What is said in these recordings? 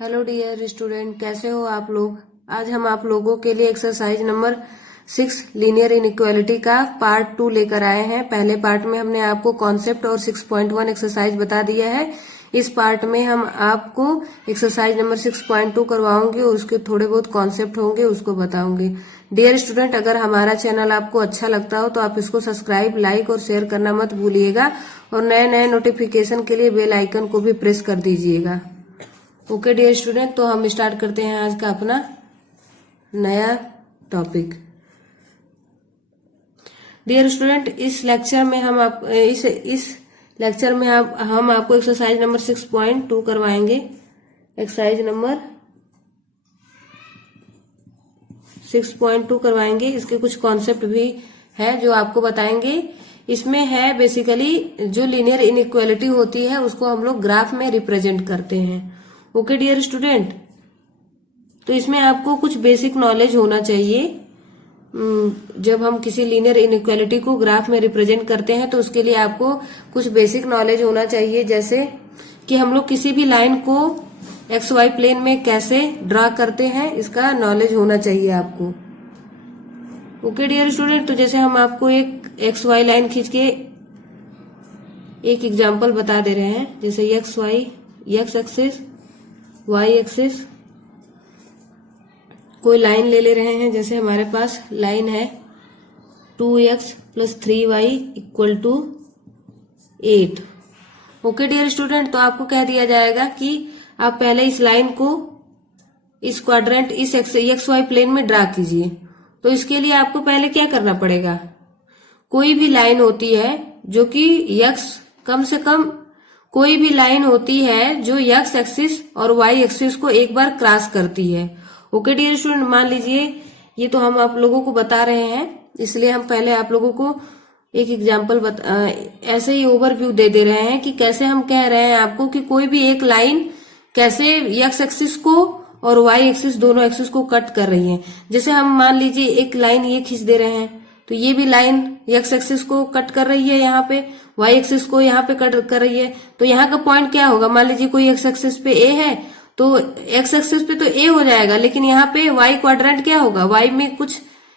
Hello dear student, कैसे हो आप लोग। आज हम आप लोगों के लिए एक्सरसाइज नंबर 6 लीनियर इनइक्वालिटी का पार्ट 2 लेकर आए हैं। पहले पार्ट में हमने आपको कॉन्सेप्ट और 6.1 एक्सरसाइज बता दिया है। इस पार्ट में हम आपको एक्सरसाइज नंबर 6.2 करवाऊंगी और उसके थोड़े बहुत कॉन्सेप्ट होंगे, उसको बताऊंगी। डियर स्टूडेंट, अगर हमारा चैनल आपको अच्छा लगता हो तो आप इसको सब्सक्राइब, लाइक और शेयर करना मत भूलिएगा और नए नए नोटिफिकेशन के लिए बेल आइकन को भी प्रेस कर दीजिएगा। ओके डियर स्टूडेंट, तो हम स्टार्ट करते हैं आज का अपना नया टॉपिक। डियर स्टूडेंट, इस लेक्चर में हम आपको एक्सरसाइज नंबर 6.2 करवाएंगे। एक्सरसाइज नंबर 6.2 करवाएंगे। इसके कुछ कॉन्सेप्ट भी है जो आपको बताएंगे। इसमें है बेसिकली जो लीनियर इनइक्वालिटी होती है उसको हम लोग ग्राफ में रिप्रेजेंट करते हैं। ओके डियर स्टूडेंट, तो इसमें आपको कुछ बेसिक नॉलेज होना चाहिए। जब हम किसी लीनियर इनइक्वालिटी को ग्राफ में रिप्रेजेंट करते हैं तो उसके लिए आपको कुछ बेसिक नॉलेज होना चाहिए, जैसे कि हम लोग किसी भी लाइन को एक्स वाई प्लेन में कैसे ड्रा करते हैं, इसका नॉलेज होना चाहिए आपको। ओके डियर स्टूडेंट, तो जैसे हम आपको एक एक्स वाई लाइन खींच के एक एग्जाम्पल बता दे रहे हैं। जैसे एक्स एक्सिस, वाई एक्सिस, कोई लाइन ले रहे हैं। जैसे हमारे पास लाइन है 2x + 3y = 8। Okay dear student, तो आपको कह दिया जाएगा कि आप पहले इस लाइन को इस क्वाड्रेंट इस एक्स वाई प्लेन में ड्रा कीजिए। तो इसके लिए आपको पहले क्या करना पड़ेगा, कोई भी लाइन होती है जो कि कम से कम कोई भी लाइन होती है जो एक्स एक्सिस और वाई एक्सिस को एक बार क्रॉस करती है। ओके डियर स्टूडेंट, मान लीजिए ये तो हम आप लोगों को बता रहे हैं, इसलिए हम पहले आप लोगों को एक एग्जाम्पल ऐसे ही ओवरव्यू दे रहे हैं कि कैसे हम कह रहे हैं आपको कि कोई भी एक लाइन कैसे एक्स एक्सिस को और वाई एक्सिस दोनों एक्सिस को कट कर रही है। जैसे हम मान लीजिए एक लाइन ये खींच दे रहे हैं, तो ये भी लाइन एक्स एक्सिस को कट कर रही है, यहाँ पे वाई एक्सिस को यहाँ पे कट कर रही है। तो यहाँ का पॉइंट क्या होगा, मान लीजिए कोई एक्स एक्सिस पे ए है तो एक्स एक्सिस पे तो ए हो जाएगा, लेकिन यहाँ पे वाई क्वाड्रेंट क्या होगा, वाई में कुछ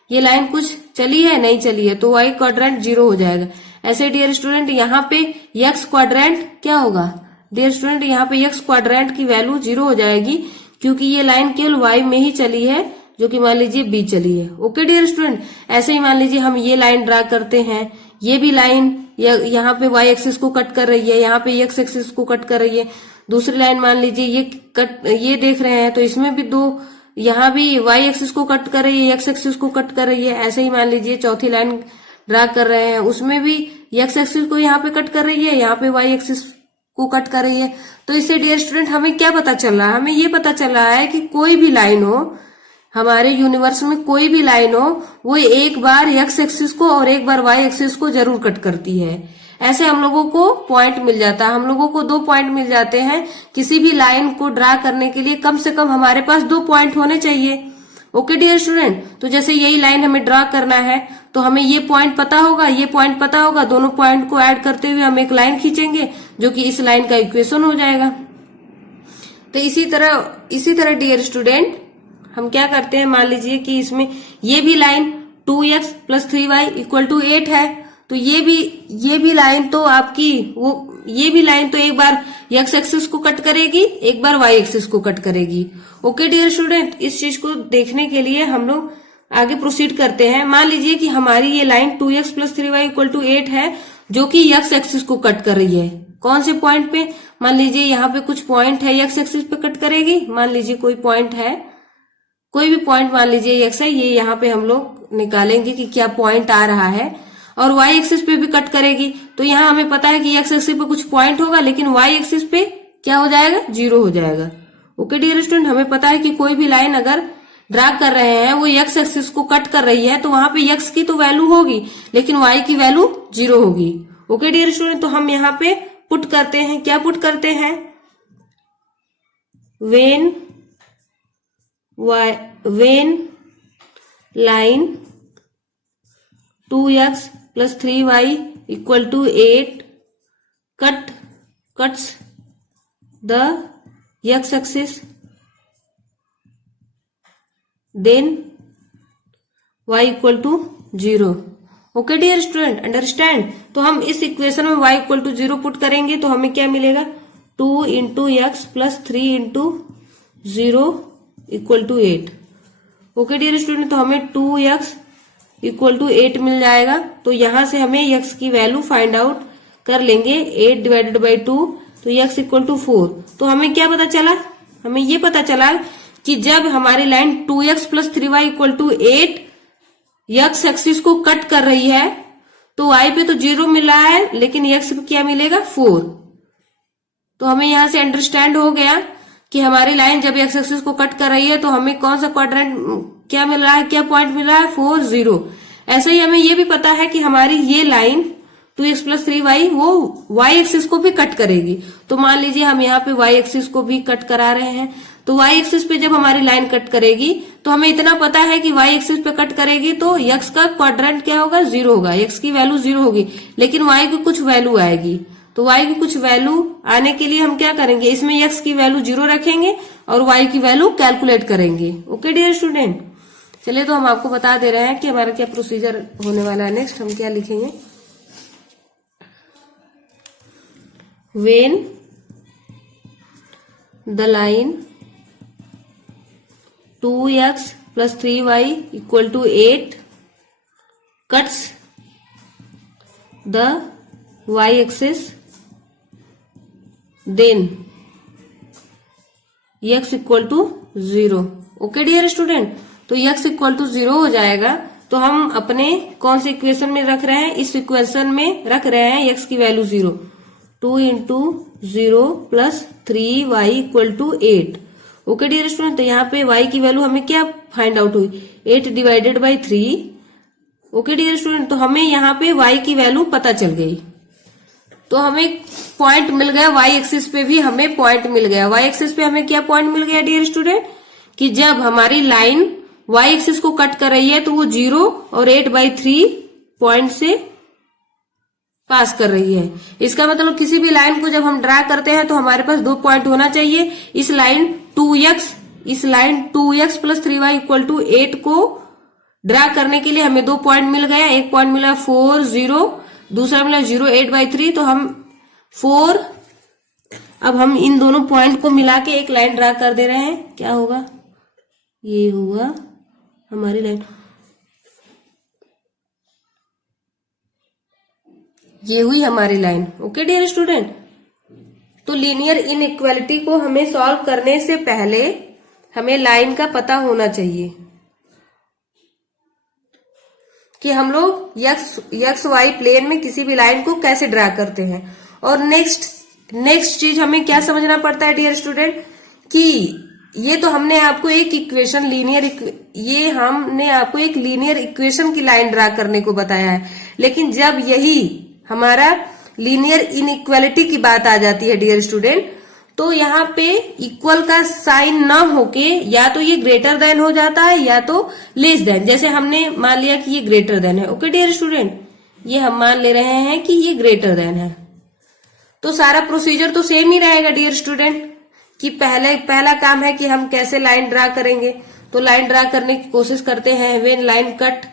ये लाइन कुछ चली है, नहीं चली है, तो वाई क्वाड्रेंट 0 हो जाएगा। ऐसे डियर स्टूडेंट यहाँ पे एक्स क्वाड्रेंट क्या होगा, डियर स्टूडेंट यहाँ पे एक्स क्वाड्रेंट की वैल्यू 0 हो जाएगी, क्योंकि ये लाइन केवल वाई में ही चली है, जो कि मान लीजिए बी चली है। ओके डियर स्टूडेंट, ऐसे ही मान लीजिए हम ये लाइन ड्रा करते हैं, ये भी लाइन यहाँ पे वाई एक्सिस को कट कर रही है, यहाँ पे एक्स एक्सिस को कट कर रही है। दूसरी लाइन मान लीजिए ये देख रहे हैं, तो इसमें भी दो, यहाँ भी वाई एक्सिस को कट कर रही है, एक्स एक्सिस को कट कर रही है। ऐसे ही मान लीजिए चौथी लाइन ड्रा कर रहे हैं, उसमें भी एक्स एक्सिस को यहाँ पे कट कर रही है, यहाँ पे वाई एक्सिस को कट कर रही है। तो इससे डियर स्टूडेंट हमें क्या पता चल रहा है, हमें ये पता चल रहा है कि कोई भी लाइन हो हमारे यूनिवर्स में, कोई भी लाइन हो वो एक बार एक्स एक्सिस को और एक बार वाई एक्सिस को जरूर कट करती है। ऐसे हम लोगों को पॉइंट मिल जाता है, हम लोगों को 2 पॉइंट मिल जाते हैं। किसी भी लाइन को ड्रा करने के लिए कम से कम हमारे पास 2 पॉइंट होने चाहिए। ओके डियर स्टूडेंट, तो जैसे यही लाइन हमें ड्रा करना है तो हमें ये पॉइंट पता होगा, ये पॉइंट पता होगा, दोनों पॉइंट को ऐड करते हुए हम एक लाइन खींचेंगे जो कि इस लाइन का इक्वेशन हो जाएगा। तो इसी तरह डियर स्टूडेंट हम क्या करते हैं, मान लीजिए कि इसमें ये भी लाइन 2x + 3y = 8 है, तो ये भी लाइन तो आपकी ये भी लाइन तो एक बार x एक्सिस को कट करेगी, एक बार y एक्सिस को कट करेगी। ओके डियर स्टूडेंट, इस चीज को देखने के लिए हम लोग आगे प्रोसीड करते हैं। मान लीजिए कि हमारी ये लाइन 2x + 3y = 8 है, जो कि x एक्सिस को कट कर रही है। कौन से पॉइंट पे, मान लीजिए यहाँ पे कुछ पॉइंट है x एक्सिस पे कट करेगी। मान लीजिए कोई पॉइंट है, कोई भी पॉइंट मान लीजिए x है, ये यहाँ पे हम लोग निकालेंगे कि क्या पॉइंट आ रहा है, और y एक्सिस पे भी कट करेगी। तो यहाँ हमें पता है कि x एक्सिस पे कुछ पॉइंट होगा, लेकिन y एक्सिस पे क्या हो जाएगा, 0 हो जाएगा। ओके डियर स्टूडेंट, हमें पता है कि कोई भी लाइन अगर ड्रा कर रहे हैं वो x एक्सिस को कट कर रही है, तो वहां पे x की तो वैल्यू होगी, लेकिन y की वैल्यू 0 होगी। ओके डियर स्टूडेंट, तो हम यहाँ पे पुट करते हैं, क्या पुट करते हैं, when line 2x + 3y = 8 cuts the x axis then y equal to 0। Okay dear student, understand. तो हम इस इक्वेशन में y इक्वल टू 0 पुट करेंगे तो हमें क्या मिलेगा, 2 into x plus 3 into 0 equal to 8। Okay dear student, तो हमें 2x इक्वल टू 8 मिल जाएगा। तो यहां से हमें x की वैल्यू फाइंड आउट कर लेंगे, 8 डिवाइडेड बाई 2, तो x इक्वल टू 4। तो हमें क्या पता चला, हमें ये पता चला कि जब हमारी line 2x plus 3y equal to 8 x axis को कट कर रही है तो y पे तो 0 मिल रहा है, लेकिन x पे क्या मिलेगा, 4। तो हमें यहां से अंडरस्टैंड हो गया कि हमारी लाइन जब x एक्सिस को कट कर रही है तो हमें कौन सा क्वाड्रेंट क्या मिल रहा है, क्या पॉइंट मिल रहा है, 4 0। ऐसे ही हमें ये भी पता है कि हमारी ये लाइन 2x प्लस 3y वो y एक्सिस को भी कट करेगी। तो मान लीजिए हम यहाँ पे y एक्सिस को भी कट करा रहे हैं, तो y एक्सिस पे जब हमारी लाइन कट करेगी तो हमें इतना पता है कि y एक्सिस पे कट करेगी तो x का क्वाड्रेंट क्या होगा, 0 होगा, x की वैल्यू 0 होगी, लेकिन y की कुछ वैल्यू आएगी। तो y की कुछ वैल्यू आने के लिए हम क्या करेंगे, इसमें x की वैल्यू 0 रखेंगे और y की वैल्यू कैलकुलेट करेंगे। ओके डियर स्टूडेंट, चलिए तो हम आपको बता दे रहे हैं कि हमारा क्या प्रोसीजर होने वाला है। नेक्स्ट हम क्या लिखेंगे, when the line 2x plus 3y equal to 8 cuts the y axis, then x equal to 0। Okay dear student, तो x इक्वल टू 0 हो जाएगा। तो हम अपने कौन से इक्वेशन में रख रहे हैं, इस इक्वेशन में रख रहे हैं x की value 0। 2 into 0 plus 3y equal to 8। Okay dear student, तो यहाँ पे y की वैल्यू हमें क्या फाइंड आउट हुई, 8 divided by 3। Okay dear student, तो हमें यहाँ पे y की वैल्यू पता चल गई। तो हमें पॉइंट मिल गया, y एक्सिस पे भी हमें पॉइंट मिल गया। y एक्सिस पे हमें क्या पॉइंट मिल गया डियर स्टूडेंट, कि जब हमारी लाइन y एक्सिस को कट कर रही है तो वो 0 और 8/3 पॉइंट से पास कर रही है। इसका मतलब किसी भी लाइन को जब हम ड्रा करते हैं तो हमारे पास 2 पॉइंट होना चाहिए। इस line 2x plus 3y equal to 8 को ड्रा करने के लिए हमें 2 पॉइंट मिल गया। एक पॉइंट मिला 4 0, दूसरा मिला 0 8/3। तो हम 4, अब हम इन दोनों पॉइंट को मिला के एक लाइन ड्रा कर दे रहे हैं। क्या होगा, ये होगा हमारी लाइन, ये हुई हमारी लाइन। ओके डियर स्टूडेंट, तो लीनियर इनइक्वालिटी को हमें सॉल्व करने से पहले हमें लाइन का पता होना चाहिए कि हम लोग एक्स वाई प्लेन में किसी भी लाइन को कैसे ड्रा करते हैं। और नेक्स्ट चीज हमें क्या समझना पड़ता है डियर स्टूडेंट, कि ये तो हमने आपको एक इक्वेशन हमने आपको एक लीनियर इक्वेशन की लाइन ड्रा करने को बताया है, लेकिन जब यही हमारा लीनियर इनइक्वालिटी की बात आ जाती है डियर स्टूडेंट, तो यहाँ पे इक्वल का साइन ना होके या तो ये ग्रेटर देन हो जाता है या तो लेस देन। जैसे हमने मान लिया कि ये ग्रेटर देन है। ओके डियर स्टूडेंट, ये हम मान ले रहे हैं कि ये ग्रेटर देन है, तो सारा प्रोसीजर तो सेम ही रहेगा डियर स्टूडेंट, कि पहला काम है कि हम कैसे लाइन ड्रा करेंगे। तो लाइन ड्रा करने की कोशिश करते हैं। When line cut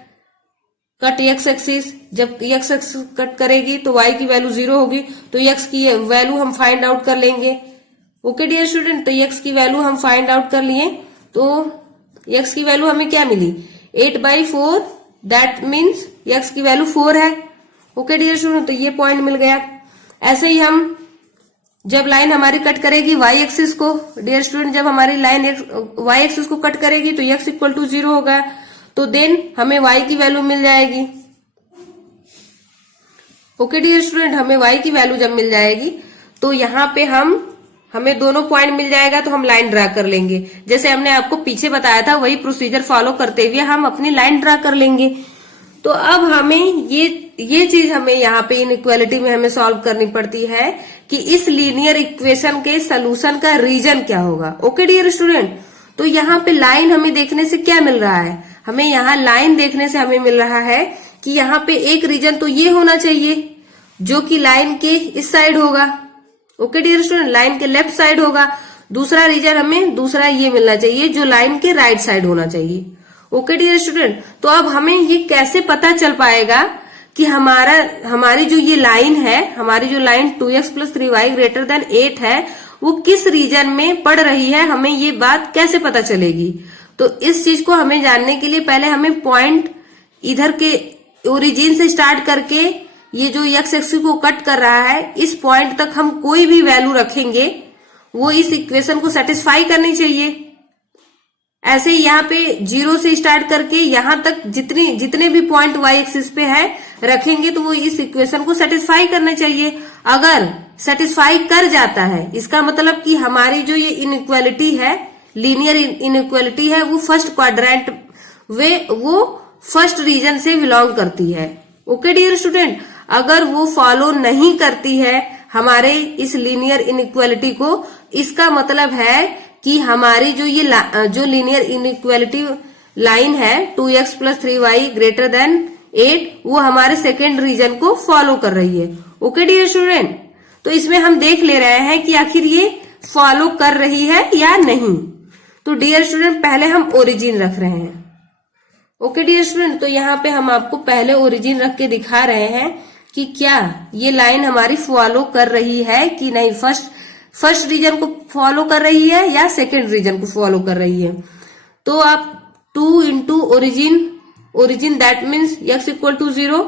x axis, जब एक्स एक्सिस कट करेगी तो y की वैल्यू 0 होगी, तो x की वैल्यू हम फाइंड आउट कर लेंगे। ओके डियर स्टूडेंट, तो x की वैल्यू हम फाइंड आउट कर लिए, तो x की वैल्यू हमें क्या मिली, 8/4, दैट मीन्स x की वैल्यू 4 है। ओके डियर स्टूडेंट, तो ये पॉइंट मिल गया। ऐसे ही हम जब लाइन हमारी कट करेगी y एक्सिस को, डियर स्टूडेंट जब हमारी लाइन y एक्सिस को कट करेगी तो x इक्वल टू 0 होगा, तो देन हमें y की वैल्यू मिल जाएगी। ओके डियर स्टूडेंट, हमें y की वैल्यू जब मिल जाएगी तो यहाँ पे हमें दोनों पॉइंट मिल जाएगा, तो हम लाइन ड्रा कर लेंगे। जैसे हमने आपको पीछे बताया था वही प्रोसीजर फॉलो करते हुए हम अपनी लाइन ड्रा कर लेंगे। तो अब हमें ये चीज हमें यहाँ पे इनइक्वालिटी में हमें सॉल्व करनी पड़ती है कि इस लीनियर इक्वेशन के सोल्यूशन का रीजन क्या होगा। ओके डियर स्टूडेंट, तो यहाँ पे लाइन हमें देखने से क्या मिल रहा है, हमें यहाँ लाइन देखने से हमें मिल रहा है कि यहाँ पे एक रीजन तो ये होना चाहिए जो कि लाइन के इस साइड होगा। ओके डियर स्टूडेंट, लाइन के लेफ्ट साइड होगा। दूसरा रीजन हमें दूसरा ये मिलना चाहिए जो लाइन के राइट साइड होना चाहिए। ओके डियर स्टूडेंट, तो अब हमें ये कैसे पता चल पाएगा कि हमारी जो ये लाइन है, हमारी जो लाइन 2x + 3y > 8 है, वो किस रीजन में पड़ रही है, हमें ये बात कैसे पता चलेगी। तो इस चीज को हमें जानने के लिए पहले हमें पॉइंट इधर के ओरिजिन से स्टार्ट करके ये जो x एक्सिस को कट कर रहा है, इस पॉइंट तक हम कोई भी वैल्यू रखेंगे वो इस इक्वेशन को सेटिस्फाई करनी चाहिए। ऐसे ही यहाँ पे 0 से स्टार्ट करके यहाँ तक जितने भी पॉइंट y एक्सिस पे है रखेंगे तो वो इस इक्वेशन को सेटिस्फाई करना चाहिए। अगर सेटिस्फाई कर जाता है, इसका मतलब कि हमारी जो ये इनइक्वालिटी है, लीनियर इनइक्वालिटी है, वो फर्स्ट क्वाड्रेंट वो फर्स्ट रीजन से बिलोंग करती है। ओके डियर स्टूडेंट, अगर वो फॉलो नहीं करती है हमारे इस लीनियर इनइक्वालिटी को, इसका मतलब है कि हमारी जो लीनियर इनइक्वालिटी लाइन है 2x + 3y > 8, वो हमारे सेकेंड रीजन को फॉलो कर रही है। ओके डियर स्टूडेंट, तो इसमें हम देख ले रहे हैं कि आखिर ये फॉलो कर रही है या नहीं। तो डियर स्टूडेंट, पहले हम ओरिजिन रख रहे हैं। ओके डियर स्टूडेंट, तो यहाँ पे हम आपको पहले ओरिजिन रख के दिखा रहे हैं कि क्या ये लाइन हमारी फॉलो कर रही है कि नहीं, फर्स्ट रीजन को फॉलो कर रही है या सेकेंड रीजन को फॉलो कर रही है। तो आप 2 × origin that means x = 0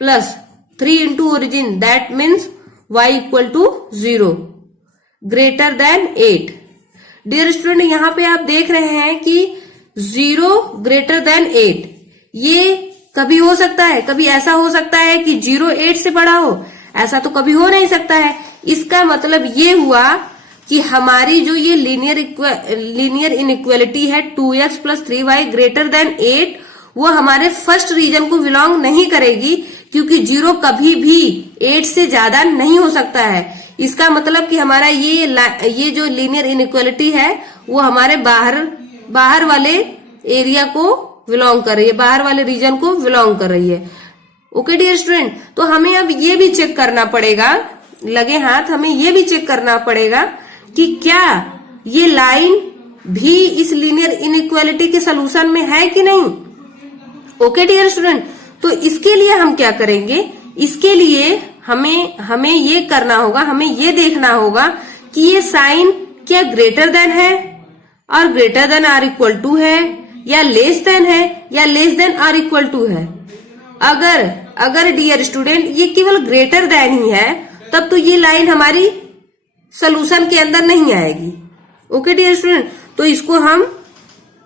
plus 3 × origin that means y = 0 > 8। Dear student, यहाँ पे आप देख रहे हैं कि 0 > 8 ये कभी हो सकता है, कभी ऐसा हो सकता है कि 0 8 से बड़ा हो, ऐसा तो कभी हो नहीं सकता है। इसका मतलब ये हुआ कि हमारी जो ये लीनियर इनइक्वालिटी है 2x + 3y > 8, वो हमारे फर्स्ट रीजन को बिलोंग नहीं करेगी, क्योंकि 0 कभी भी 8 से ज्यादा नहीं हो सकता है। इसका मतलब कि हमारा ये जो लीनियर इनइक्वालिटी है वो हमारे बाहर वाले एरिया को बिलोंग कर रही है, बाहर वाले रीजन को बिलोंग कर रही है। ओके डियर स्टूडेंट, तो हमें अब ये भी चेक करना पड़ेगा, लगे हाथ हमें ये भी चेक करना पड़ेगा कि क्या ये लाइन भी इस लीनियर इनइक्वालिटी के सोल्यूशन में है कि नहीं। ओके डियर स्टूडेंट, तो इसके लिए हम क्या करेंगे, इसके लिए हमें ये करना होगा, हमें ये देखना होगा कि ये साइन क्या ग्रेटर देन है और greater than or equal to है, या लेस देन है, या less than or equal to है। अगर डियर स्टूडेंट ये केवल ग्रेटर देन ही है, तब तो ये लाइन हमारी सोल्यूशन के अंदर नहीं आएगी। ओके डियर स्टूडेंट, तो इसको हम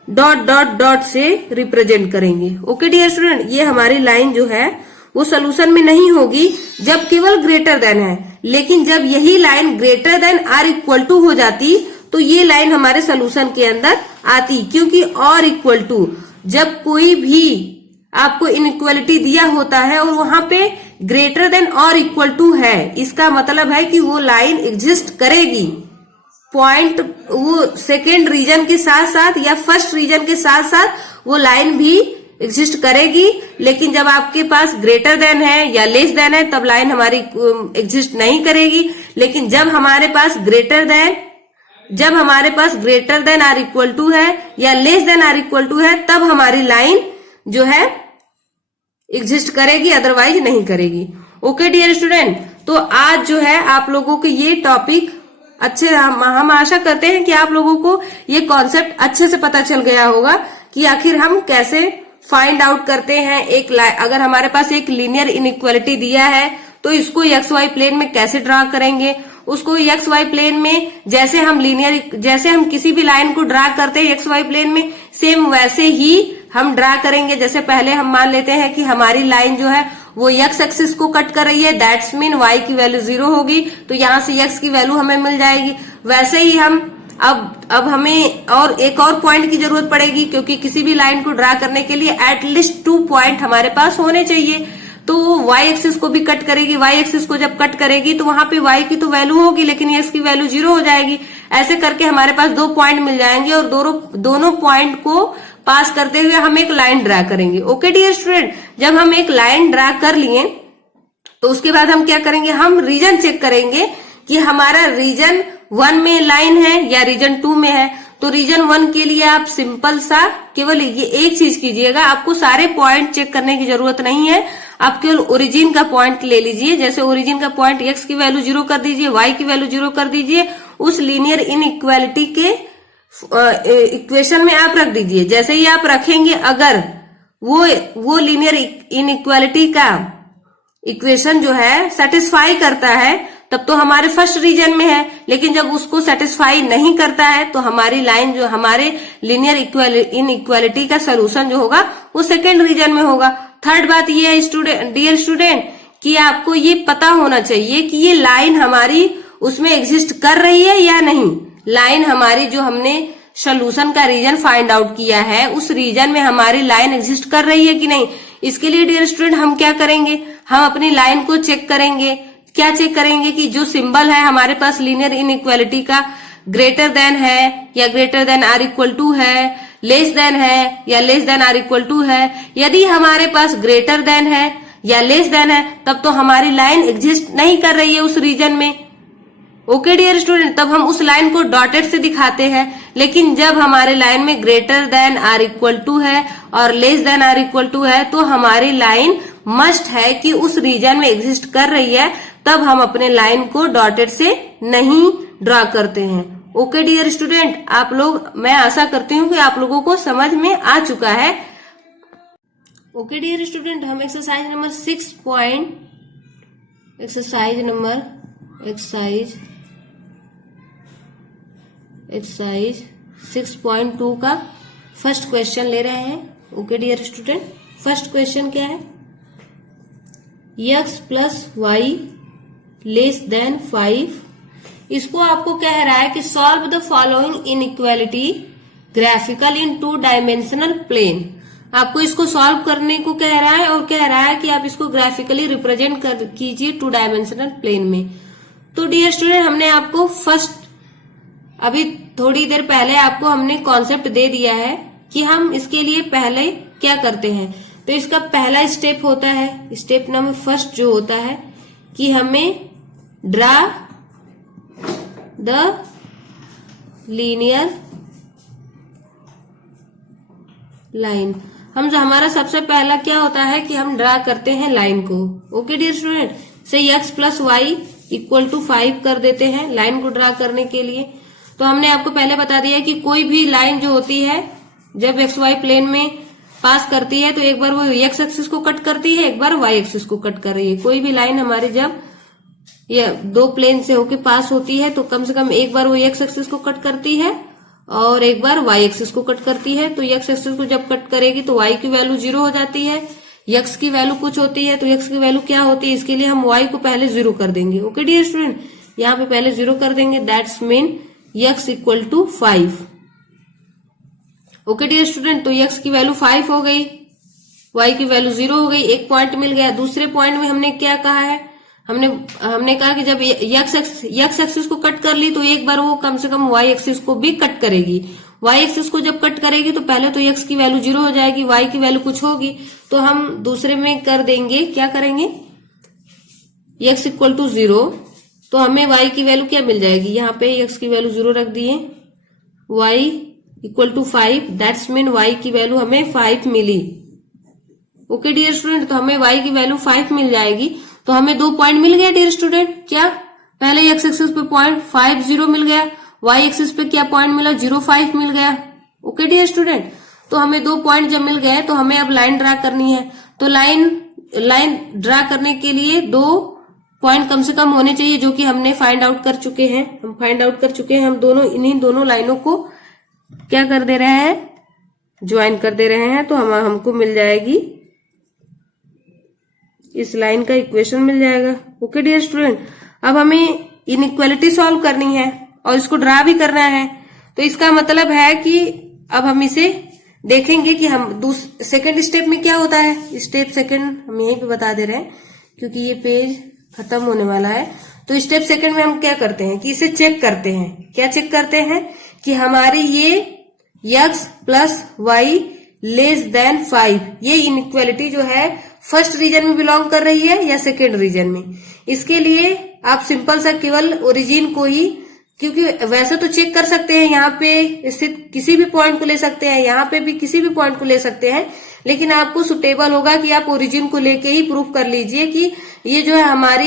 डॉट से रिप्रेजेंट करेंगे। ओके डियर स्टूडेंट, ये हमारी लाइन जो है वो सोल्यूशन में नहीं होगी जब केवल ग्रेटर देन है, लेकिन जब यही line greater than or equal to हो जाती तो ये लाइन हमारे सोल्यूशन के अंदर आती, क्योंकि और इक्वल टू जब कोई भी आपको इनइक्वालिटी दिया होता है और वहां पे ग्रेटर देन और इक्वल टू है, इसका मतलब है कि वो लाइन एग्जिस्ट करेगी। पॉइंट वो सेकेंड रीजन के साथ साथ या फर्स्ट रीजन के साथ साथ वो लाइन भी एग्जिस्ट करेगी, लेकिन जब आपके पास ग्रेटर देन है या लेस देन है तब लाइन हमारी एग्जिस्ट नहीं करेगी। लेकिन जब हमारे पास greater than or equal to है या less than or equal to है, तब हमारी लाइन जो है एग्जिस्ट करेगी, अदरवाइज नहीं करेगी। ओके डियर स्टूडेंट, तो आज जो है आप लोगों को ये टॉपिक अच्छे, हम आशा करते हैं कि आप लोगों को ये कॉन्सेप्ट अच्छे से पता चल गया होगा कि आखिर हम कैसे फाइंड आउट करते हैं अगर हमारे पास एक लीनियर इनइक्वालिटी दिया है तो इसको एक्स वाई प्लेन में कैसे ड्रा करेंगे। उसको एक्स वाई प्लेन में जैसे हम किसी भी लाइन को ड्रा करते हैं एक्स वाई प्लेन में, सेम वैसे ही हम ड्रा करेंगे। जैसे पहले हम मान लेते हैं कि हमारी लाइन जो है वो एक्स एक्सिस को कट कर रही है, दैट्स मीन वाई की वैल्यू 0 होगी, तो यहाँ से एक्स की वैल्यू हमें मिल जाएगी। वैसे ही हम अब हमें और एक और पॉइंट की जरूरत पड़ेगी, क्योंकि किसी भी लाइन को ड्रा करने के लिए एटलीस्ट 2 पॉइंट हमारे पास होने चाहिए। तो वाई एक्सिस को भी कट करेगी, वाई एक्सिस को जब कट करेगी तो वहां पे वाई की तो वैल्यू होगी लेकिन एक्स की वैल्यू 0 हो जाएगी। ऐसे करके हमारे पास 2 पॉइंट मिल जाएंगे और दोनों पॉइंट को पास करते हुए हम एक लाइन ड्रा करेंगे। ओके डियर स्टूडेंट, जब हम एक लाइन ड्रा कर लिए तो उसके बाद हम क्या करेंगे, हम रीजन चेक करेंगे कि हमारा रीजन 1 में लाइन है या रीजन 2 में है। तो रीजन 1 के लिए आप सिंपल सा केवल ये एक चीज कीजिएगा, आपको सारे पॉइंट चेक करने की जरूरत नहीं है, आप केवल ओरिजिन का पॉइंट ले लीजिए। जैसे ओरिजिन का पॉइंट x की वैल्यू 0 कर दीजिए, y की वैल्यू 0 कर दीजिए, उस लीनियर इनइक्वालिटी के इक्वेशन में आप रख दीजिए। जैसे ही आप रखेंगे, अगर वो लीनियर इनइक्वालिटी का इक्वेशन जो है सेटिस्फाई करता है, तब तो हमारे फर्स्ट रीजन में है। लेकिन जब उसको सेटिस्फाई नहीं करता है तो हमारी लाइन जो हमारे लीनियर इनइक्वालिटी का सोल्यूशन जो होगा वो सेकेंड रीजन में होगा। थर्ड बात ये है डियर स्टूडेंट कि आपको ये पता होना चाहिए कि ये लाइन हमारी उसमें एग्जिस्ट कर रही है या नहीं। लाइन हमारी जो हमने सोल्यूशन का रीजन फाइंड आउट किया है, उस रीजन में हमारी लाइन एग्जिस्ट कर रही है कि नहीं। इसके लिए डियर स्टूडेंट हम क्या करेंगे, हम अपनी लाइन को चेक करेंगे। क्या चेक करेंगे कि जो सिंबल है हमारे पास लीनियर इनइक्वालिटी का ग्रेटर देन है या greater than or equal to है, लेस देन है या less than or equal to है। यदि हमारे पास ग्रेटर देन है या लेस देन है, तब तो हमारी लाइन एग्जिस्ट नहीं कर रही है उस रीजन में। ओके डियर स्टूडेंट, तब हम उस लाइन को डॉटेड से दिखाते हैं। लेकिन जब हमारे लाइन में greater than or equal to है और less than or equal to है, तो हमारी लाइन मस्ट है कि उस रीजन में एग्जिस्ट कर रही है, तब हम अपने लाइन को डॉटेड से नहीं ड्रा करते हैं। ओके डियर स्टूडेंट, आप लोग, मैं आशा करती हूँ कि आप लोगों को समझ में आ चुका है। ओके डियर स्टूडेंट, हम एक्सरसाइज नंबर 6.2 का फर्स्ट क्वेश्चन ले रहे हैं। Okay dear student, first question क्या है, x plus y less than 5। इसको आपको कह रहा है कि solve the following inequality graphical in 2 dimensional plane. आपको इसको सॉल्व करने को कह रहा है और कह रहा है कि आप इसको ग्राफिकली रिप्रेजेंट कीजिए 2 डायमेंशनल प्लेन में। तो डियर स्टूडेंट, हमने आपको अभी थोड़ी देर पहले आपको हमने कॉन्सेप्ट दे दिया है कि हम इसके लिए पहले क्या करते हैं। तो इसका पहला स्टेप होता है, स्टेप नंबर फर्स्ट जो होता है कि हमें ड्रा द लीनियर लाइन। हमारा सबसे पहला क्या होता है कि हम ड्रा करते हैं लाइन को। ओके डियर स्टूडेंट, से x plus y equal to 5 कर देते हैं लाइन को ड्रा करने के लिए। तो हमने आपको पहले बता दिया कि कोई भी लाइन जो होती है जब एक्स वाई प्लेन में पास करती है तो एक बार वो एक्स एक्सिस को कट करती है, एक बार वाई एक्सिस को कट कर रही है। कोई भी लाइन हमारी जब ये 2 प्लेन से होके पास होती है तो कम से कम एक बार वो एक्स एक्सिस को कट करती है और एक बार वाई एक्सिस को कट करती है। तो एक्स एक्सिस को जब कट करेगी तो वाई की वैल्यू 0 हो जाती है, एक्स की वैल्यू कुछ होती है। तो एक्स की वैल्यू क्या होती है, इसके लिए हम वाई को पहले 0 कर देंगे। ओके डियर स्टूडेंट, यहाँ पे पहले 0 कर देंगे, that's mean x equal to 5। Okay dear student, तो x की वैल्यू 5 हो गई, y की वैल्यू 0 हो गई, एक पॉइंट मिल गया। दूसरे पॉइंट में हमने क्या कहा है, हमने कहा कि जब x एक्सिस को कट कर ली तो एक बार वो कम से कम y एक्सिस को भी कट करेगी। y एक्सिस को जब कट करेगी तो पहले तो x की वैल्यू 0 हो जाएगी, y की वैल्यू कुछ होगी। तो हम दूसरे में कर देंगे, क्या करेंगे, x इक्वल टू 0। तो हमें y की वैल्यू क्या मिल जाएगी, यहाँ पे x की वैल्यू 0 रख दिए, y equal to 5, that's mean y की वैल्यू हमें 5 मिली। ओके डियर स्टूडेंट, तो हमें y की वैल्यू 5 मिल जाएगी। तो हमें 2 पॉइंट मिल गया डियर स्टूडेंट। क्या, पहले x एक्सिस पे पॉइंट 5 0 मिल गया, y एक्सिस पे क्या पॉइंट मिला, 0 5 मिल गया। ओके डियर स्टूडेंट, तो हमें 2 पॉइंट जब मिल गए तो हमें अब लाइन ड्रा करनी है। तो लाइन ड्रा करने के लिए 2 पॉइंट कम से कम होने चाहिए, जो कि हमने फाइंड आउट कर चुके हैं। हम इन्हीं दोनों लाइनों को क्या कर दे रहे हैं, ज्वाइन कर दे रहे हैं। तो हमको मिल जाएगी, इस लाइन का इक्वेशन मिल जाएगा। ओके डियर स्टूडेंट, अब हमें इनइक्वालिटी सॉल्व करनी है और इसको ड्रा भी करना है। तो इसका मतलब है कि अब हम इसे देखेंगे कि हम सेकेंड स्टेप में क्या होता है। स्टेप सेकेंड हम यहीं पे बता दे रहे हैं क्योंकि ये पेज खत्म होने वाला है। तो स्टेप सेकंड में हम क्या करते हैं कि इसे चेक करते हैं। क्या चेक करते हैं कि हमारी ये x plus y less than 5 ये इनइक्वालिटी जो है फर्स्ट रीजन में बिलोंग कर रही है या सेकेंड रीजन में। इसके लिए आप सिंपल सा केवल ओरिजिन को ही क्योंकि वैसे तो चेक कर सकते हैं, यहाँ पे स्थित किसी भी पॉइंट को ले सकते हैं, यहाँ पे भी किसी भी पॉइंट को ले सकते हैं, लेकिन आपको सुटेबल होगा कि आप ओरिजिन को लेके ही प्रूफ कर लीजिए कि ये जो है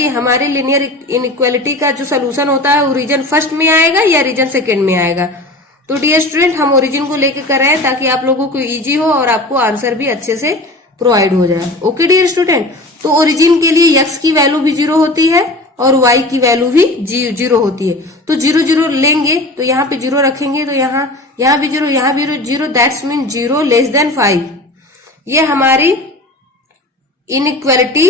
हमारे लीनियर इनइक्वालिटी का जो सोल्यूशन होता है, ओरिजिन फर्स्ट में आएगा या रीजन सेकेंड में आएगा। तो डियर स्टूडेंट, हम ओरिजिन को लेके कर रहे हैं ताकि आप लोगों को इजी हो और आपको आंसर भी अच्छे से प्रोवाइड हो जाए। ओके डियर स्टूडेंट, तो ओरिजिन के लिए x की वैल्यू भी 0 होती है और y की वैल्यू भी 0 होती है। तो 0 0 लेंगे तो यहाँ पे 0 रखेंगे, तो यहाँ भी 0, यहाँ भी 0, दैट्स मीन 0 लेस देन 5। ये हमारी इनइक्वालिटी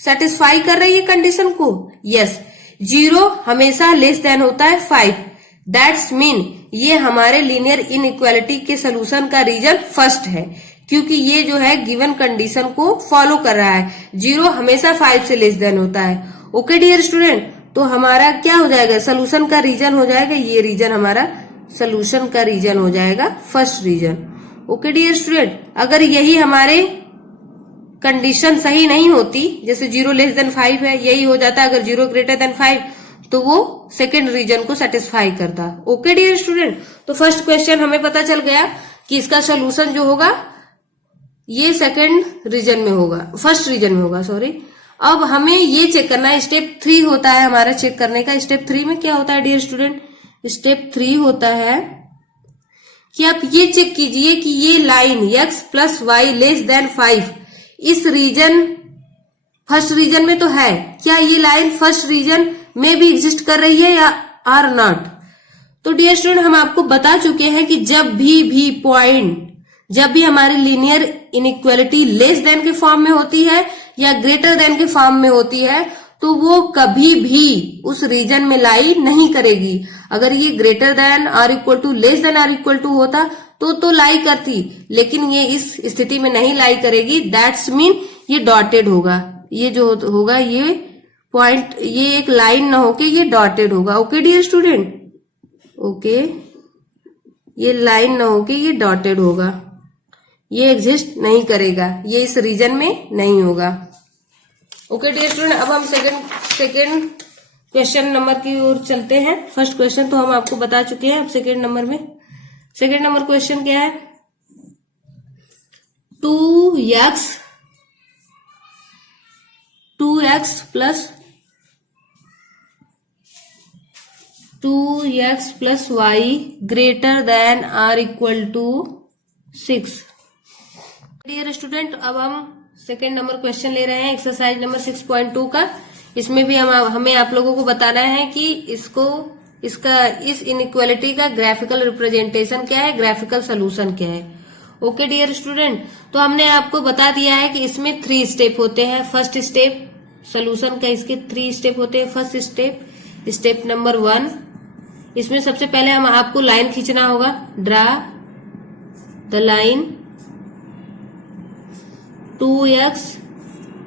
सेटिस्फाई कर रही है कंडीशन को। यस, 0 हमेशा लेस देन होता है 5, दैट्स मीन ये हमारे लीनियर इनइक्वालिटी के सोल्यूशन का रीजन फर्स्ट है, क्योंकि ये जो है गिवन कंडीशन को फॉलो कर रहा है। 0 हमेशा 5 से लेस देन होता है। ओके डियर स्टूडेंट, तो हमारा क्या हो जाएगा, सोल्यूशन का रीजन हो जाएगा, ये रीजन हमारा सोल्यूशन का रीजन हो जाएगा first region. Okay dear student, अगर यही हमारे कंडीशन सही नहीं होती, जैसे 0 लेस देन 5 है, यही हो जाता अगर 0 ग्रेटर देन 5, तो वो सेकेंड रीजन को सेटिस्फाई करता। ओके डियर स्टूडेंट, तो फर्स्ट क्वेश्चन हमें पता चल गया कि इसका सोल्यूशन जो होगा ये सेकेंड रीजन में होगा, फर्स्ट रीजन में होगा, सॉरी। अब हमें ये चेक करना है, स्टेप 3 होता है हमारा चेक करने का। स्टेप 3 में क्या होता है डियर स्टूडेंट, स्टेप 3 होता है कि आप ये चेक कीजिए कि ये line x plus y less than 5 इस रीजन फर्स्ट रीजन में तो है, क्या ये लाइन फर्स्ट रीजन में भी एग्जिस्ट कर रही है या आर नॉट। तो डियर स्टूडेंट, हम आपको बता चुके हैं कि जब भी हमारी लीनियर इनइक्वालिटी लेस देन के फॉर्म में होती है या ग्रेटर देन के फॉर्म में होती है, तो वो कभी भी उस रीजन में लाई नहीं करेगी। अगर ये greater than or equal to less than or equal to होता तो लाई करती, लेकिन ये इस स्थिति में नहीं लाई करेगी, दैट्स मीन ये डॉटेड होगा। ये जो होगा ये पॉइंट, ये एक लाइन ना होके ये डॉटेड होगा। ओके डियर स्टूडेंट, ओके, ये लाइन ना होके ये डॉटेड होगा, ये एग्जिस्ट नहीं करेगा, ये इस रीजन में नहीं होगा। ओके डियर स्टूडेंट, अब हम सेकेंड क्वेश्चन नंबर की ओर चलते हैं। फर्स्ट क्वेश्चन तो हम आपको बता चुके हैं, अब सेकेंड नंबर क्वेश्चन क्या है, 2x plus y greater than or equal to 6। Dear student, अब हम सेकेंड नंबर क्वेश्चन ले रहे हैं एक्सरसाइज नंबर 6.2 का। इसमें भी हमें आप लोगों को बताना है कि इस इनइक्वालिटी का ग्राफिकल रिप्रेजेंटेशन क्या है, ग्राफिकल सोल्यूशन क्या है। ओके डियर स्टूडेंट, तो हमने आपको बता दिया है कि इसमें 3 स्टेप होते हैं। फर्स्ट स्टेप सोल्यूशन का, इसके 3 स्टेप होते हैं। फर्स्ट स्टेप नंबर 1, इसमें सबसे पहले हम आपको लाइन खींचना होगा। Draw the line 2x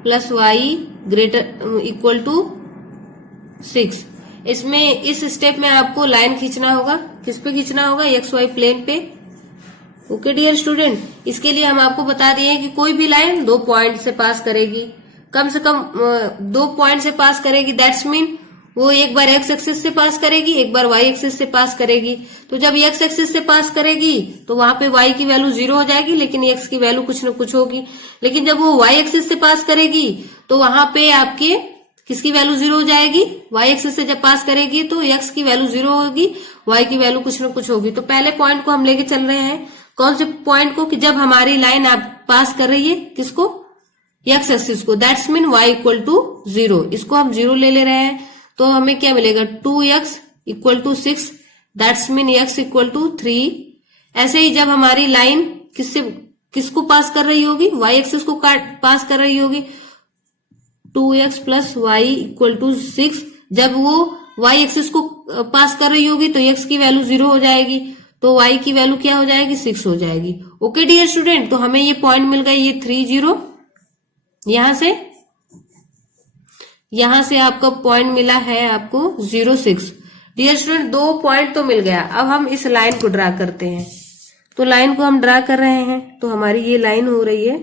plus y greater equal to 6। इसमें इस स्टेप में आपको लाइन खींचना होगा। किस पे खींचना होगा, XY प्लेन पे। ओके डियर स्टूडेंट, इसके लिए हम आपको बता दिए कि कोई भी लाइन 2 पॉइंट से पास करेगी, कम से कम 2 पॉइंट से पास करेगी, दैट्स मीन वो एक बार x एक्सिस से पास करेगी, एक बार y एक्सिस से पास करेगी। तो जब x एक्सिस से पास करेगी तो वहां पे y की वैल्यू 0 हो जाएगी, लेकिन x की वैल्यू कुछ न कुछ होगी। लेकिन जब वो y एक्सिस से पास करेगी तो वहां पे आपके किसकी वैल्यू 0 हो जाएगी, y एक्सिस से जब पास करेगी तो x की वैल्यू 0 होगी, y की वैल्यू कुछ न कुछ होगी। तो पहले पॉइंट को हम लेके चल रहे हैं, कौन से पॉइंट को, कि जब हमारी लाइन आप पास कर रही है किसको, x एक्सिस को, that's mean y equal to 0, इसको हम 0 ले रहे हैं। तो हमें क्या मिलेगा, 2x equal to 6, that's mean x equal to 3। ऐसे ही जब हमारी लाइन किसको पास कर रही होगी, y एक्सिस को पास कर रही होगी, 2x plus y equal to 6। जब वो y एक्सिस को पास कर रही होगी तो x की वैल्यू 0 हो जाएगी, तो y की वैल्यू क्या हो जाएगी, 6 हो जाएगी। ओके डियर स्टूडेंट, तो हमें ये पॉइंट मिल गए, ये 3 0, यहां से आपका पॉइंट मिला है आपको 0 6। डियर स्टूडेंट, 2 पॉइंट तो मिल गया। अब हम इस लाइन को ड्रा करते हैं। तो लाइन को हम ड्रा कर रहे हैं, तो हमारी ये लाइन हो रही है।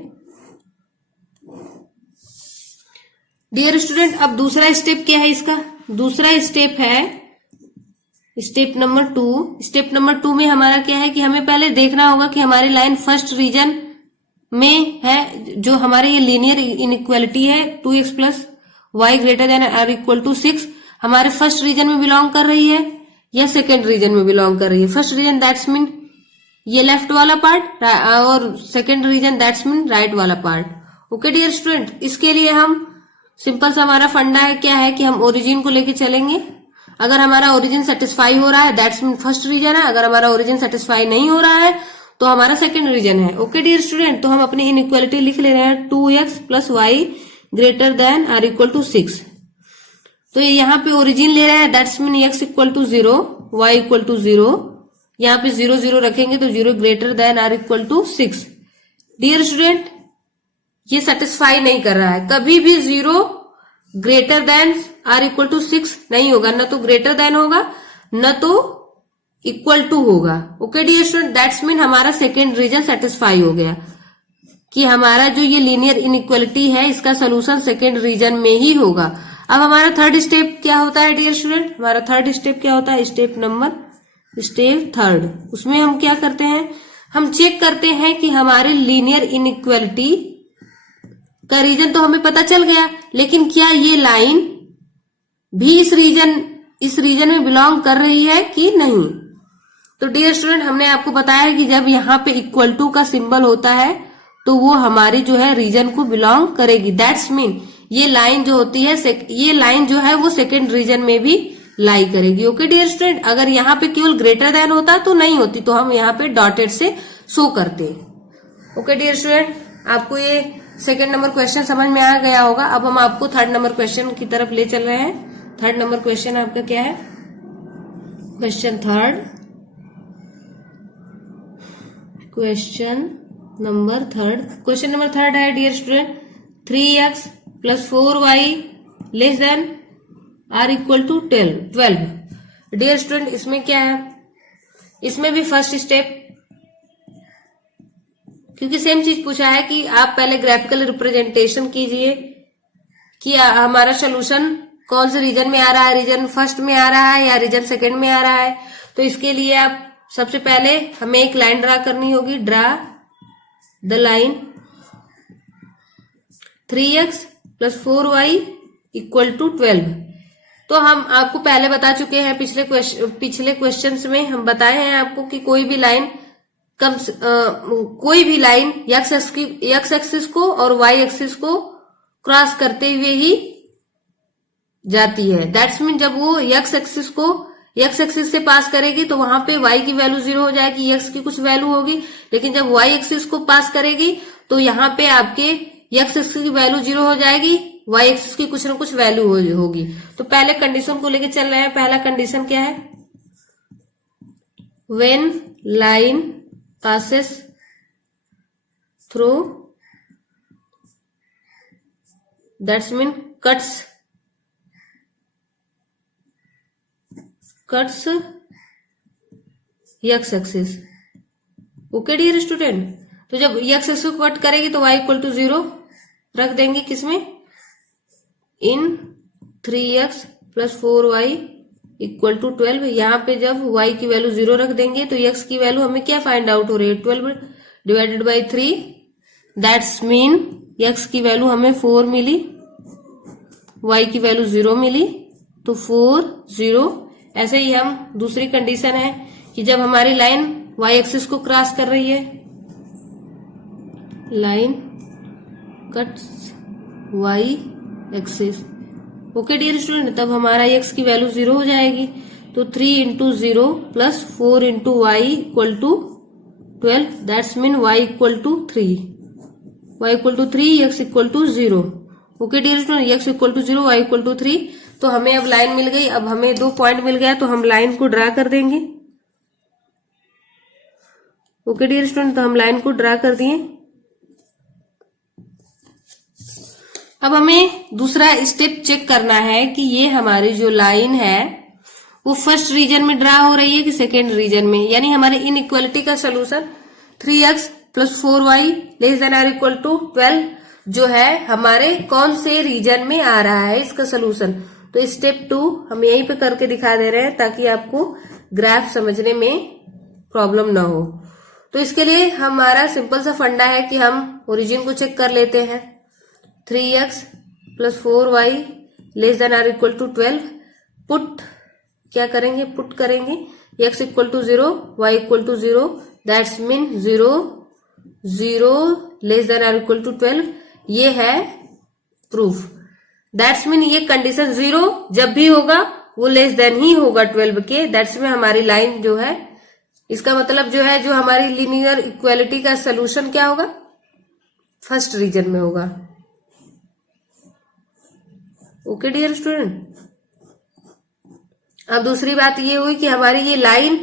डियर स्टूडेंट, अब दूसरा स्टेप क्या है इसका, दूसरा स्टेप है स्टेप नंबर टू में हमारा क्या है कि हमें पहले देखना होगा कि हमारी लाइन फर्स्ट रीजन में है, जो हमारे ये लीनियर इनइक्वालिटी है 2x plus y greater than or equal to 6 हमारे फर्स्ट रीजन में बिलोंग कर रही है या सेकेंड रीजन में बिलोंग कर रही है। फर्स्ट रीजन दैट्स मीन ये लेफ्ट वाला पार्ट और second region that's mean right वाला पार्ट। ओके डियर स्टूडेंट, इसके लिए हम सिंपल सा हमारा फंडा है क्या है कि हम ओरिजिन को लेके चलेंगे। अगर हमारा ओरिजिन सेटिस्फाई हो रहा है दैट्स मीन फर्स्ट रीजन है, अगर हमारा ओरिजिन सेटिस्फाई नहीं हो रहा है तो हमारा सेकेंड रीजन है। ओके डियर स्टूडेंट, तो हम अपनी इनइक्वालिटी लिख ले रहे हैं 2x plus y greater than or equal to 6। तो यहाँ पे ओरिजिन ले रहे हैं that's mean x equal to 0 y equal to 0, यहाँ पे 0 0 रखेंगे तो 0 greater than or equal to 6। Dear student, ये सेटिस्फाई नहीं कर रहा है, कभी भी 0 greater than or equal to 6 नहीं होगा, न तो ग्रेटर देन होगा न तो इक्वल टू होगा। Okay dear student, that's mean हमारा सेकेंड रीजन सेटिस्फाई हो गया कि हमारा जो ये लीनियर इनइक्वालिटी है इसका सोल्यूशन सेकेंड रीजन में ही होगा। अब हमारा थर्ड स्टेप क्या होता है डियर स्टूडेंट, हमारा थर्ड स्टेप क्या होता है, स्टेप थर्ड। उसमें हम क्या करते हैं, हम चेक करते हैं कि हमारे लीनियर इनइक्वालिटी का रीजन तो हमें पता चल गया, लेकिन क्या ये लाइन भी इस रीजन में बिलोंग कर रही है कि नहीं। तो डियर स्टूडेंट, हमने आपको बताया कि जब यहाँ पे इक्वल टू का सिंबल होता है तो वो हमारी जो है रीजन को बिलोंग करेगी। दैट्स मीन ये लाइन जो होती है, ये लाइन जो है वो सेकेंड रीजन में भी लाई करेगी। ओके डियर स्टूडेंट, अगर यहाँ पे केवल ग्रेटर देन होता तो नहीं होती, तो हम यहाँ पे डॉटेड से शो करते। ओके डियर स्टूडेंट, आपको ये सेकेंड नंबर क्वेश्चन समझ में आ गया होगा। अब हम आपको थर्ड नंबर क्वेश्चन की तरफ ले चल रहे हैं। थर्ड नंबर क्वेश्चन आपका क्या है, क्वेश्चन नंबर थर्ड है dear student, 3x plus 4y less than or equal to 12। Dear student, इसमें क्या है, इसमें भी फर्स्ट स्टेप, क्योंकि सेम चीज पूछा है कि आप पहले ग्राफिकल रिप्रेजेंटेशन कीजिए कि हमारा सोल्यूशन कौन से रीजन में आ रहा है, रीजन फर्स्ट में आ रहा है या रीजन सेकेंड में आ रहा है। तो इसके लिए आप सबसे पहले हमें एक लाइन ड्रा करनी होगी। Draw the line 3x plus 4y equal to 12। तो हम आपको पहले बता चुके हैं, पिछले क्वेश्चंस में हम बताए हैं आपको कि कोई भी लाइन x एक्सिस को और y एक्सिस को क्रॉस करते हुए ही जाती है। दैट्स मीन जब वो x एक्सिस से पास करेगी तो वहां पे y की वैल्यू 0 हो जाएगी, x की कुछ वैल्यू होगी, लेकिन जब y एक्सिस को पास करेगी तो यहाँ पे आपके x एक्सिस की वैल्यू 0 हो जाएगी, y एक्सिस की कुछ ना कुछ वैल्यू होगी। तो पहले कंडीशन को लेके चल रहे हैं। पहला कंडीशन क्या है, when line passes through that's mean cuts x axis. Okay dear student, तो जब x एक्सिस को कट करेगी तो y इक्वल टू 0 रख देंगे, किसमें, इन 3x plus 4y equal to 12। यहाँ पे जब y की वैल्यू 0 रख देंगे तो x की वैल्यू हमें क्या फाइंड आउट हो रही है, 12 divided by 3। That's mean x की वैल्यू हमें 4 मिली, y की वैल्यू 0 मिली, तो 4 0। ऐसे ही हम दूसरी कंडीशन है कि जब हमारी लाइन y एक्सिस को क्रॉस कर रही है, line cuts y axis. Okay dear student, तब हमारा x की वैल्यू 0 हो जाएगी, तो 3 into 0 plus 4 into y equal to 12। That's mean y equal to 3, x equal to 0। Okay dear student, x equal to 0, y equal to 3। तो हमें अब line मिल गई। अब हमें 2 पॉइंट मिल गया तो हम लाइन को ड्रा कर देंगे। ओके डियर स्टूडेंट, तो हम लाइन को ड्रा कर दिए। अब हमें दूसरा स्टेप चेक करना है कि ये हमारी जो लाइन है वो फर्स्ट रीजन में ड्रा हो रही है कि सेकेंड रीजन में, यानी हमारे इनइक्वालिटी का solution 3x plus 4y less than or equal to 12 जो है हमारे कौन से रीजन में आ रहा है इसका सोल्यूशन। तो स्टेप 2 हम यहीं पे करके दिखा दे रहे हैं ताकि आपको ग्राफ समझने में प्रॉब्लम ना हो। तो इसके लिए हमारा सिंपल सा फंडा है कि हम ओरिजिन को चेक कर लेते हैं। 3x + 4y ≤ 12 पुट क्या करेंगे, पुट करेंगे x = 0 y = 0 दैट्स मीन 0 0 ≤ 12। ये है प्रूफ। दैट्स मीन ये कंडीशन 0 जब भी होगा वो लेस देन ही होगा 12 के। दैट्स में हमारी लाइन जो है, इसका मतलब जो है जो हमारी लीनियर इक्वालिटी का सोल्यूशन क्या होगा, फर्स्ट रीजन में होगा। Okay dear student. अब दूसरी बात ये हुई कि हमारी ये लाइन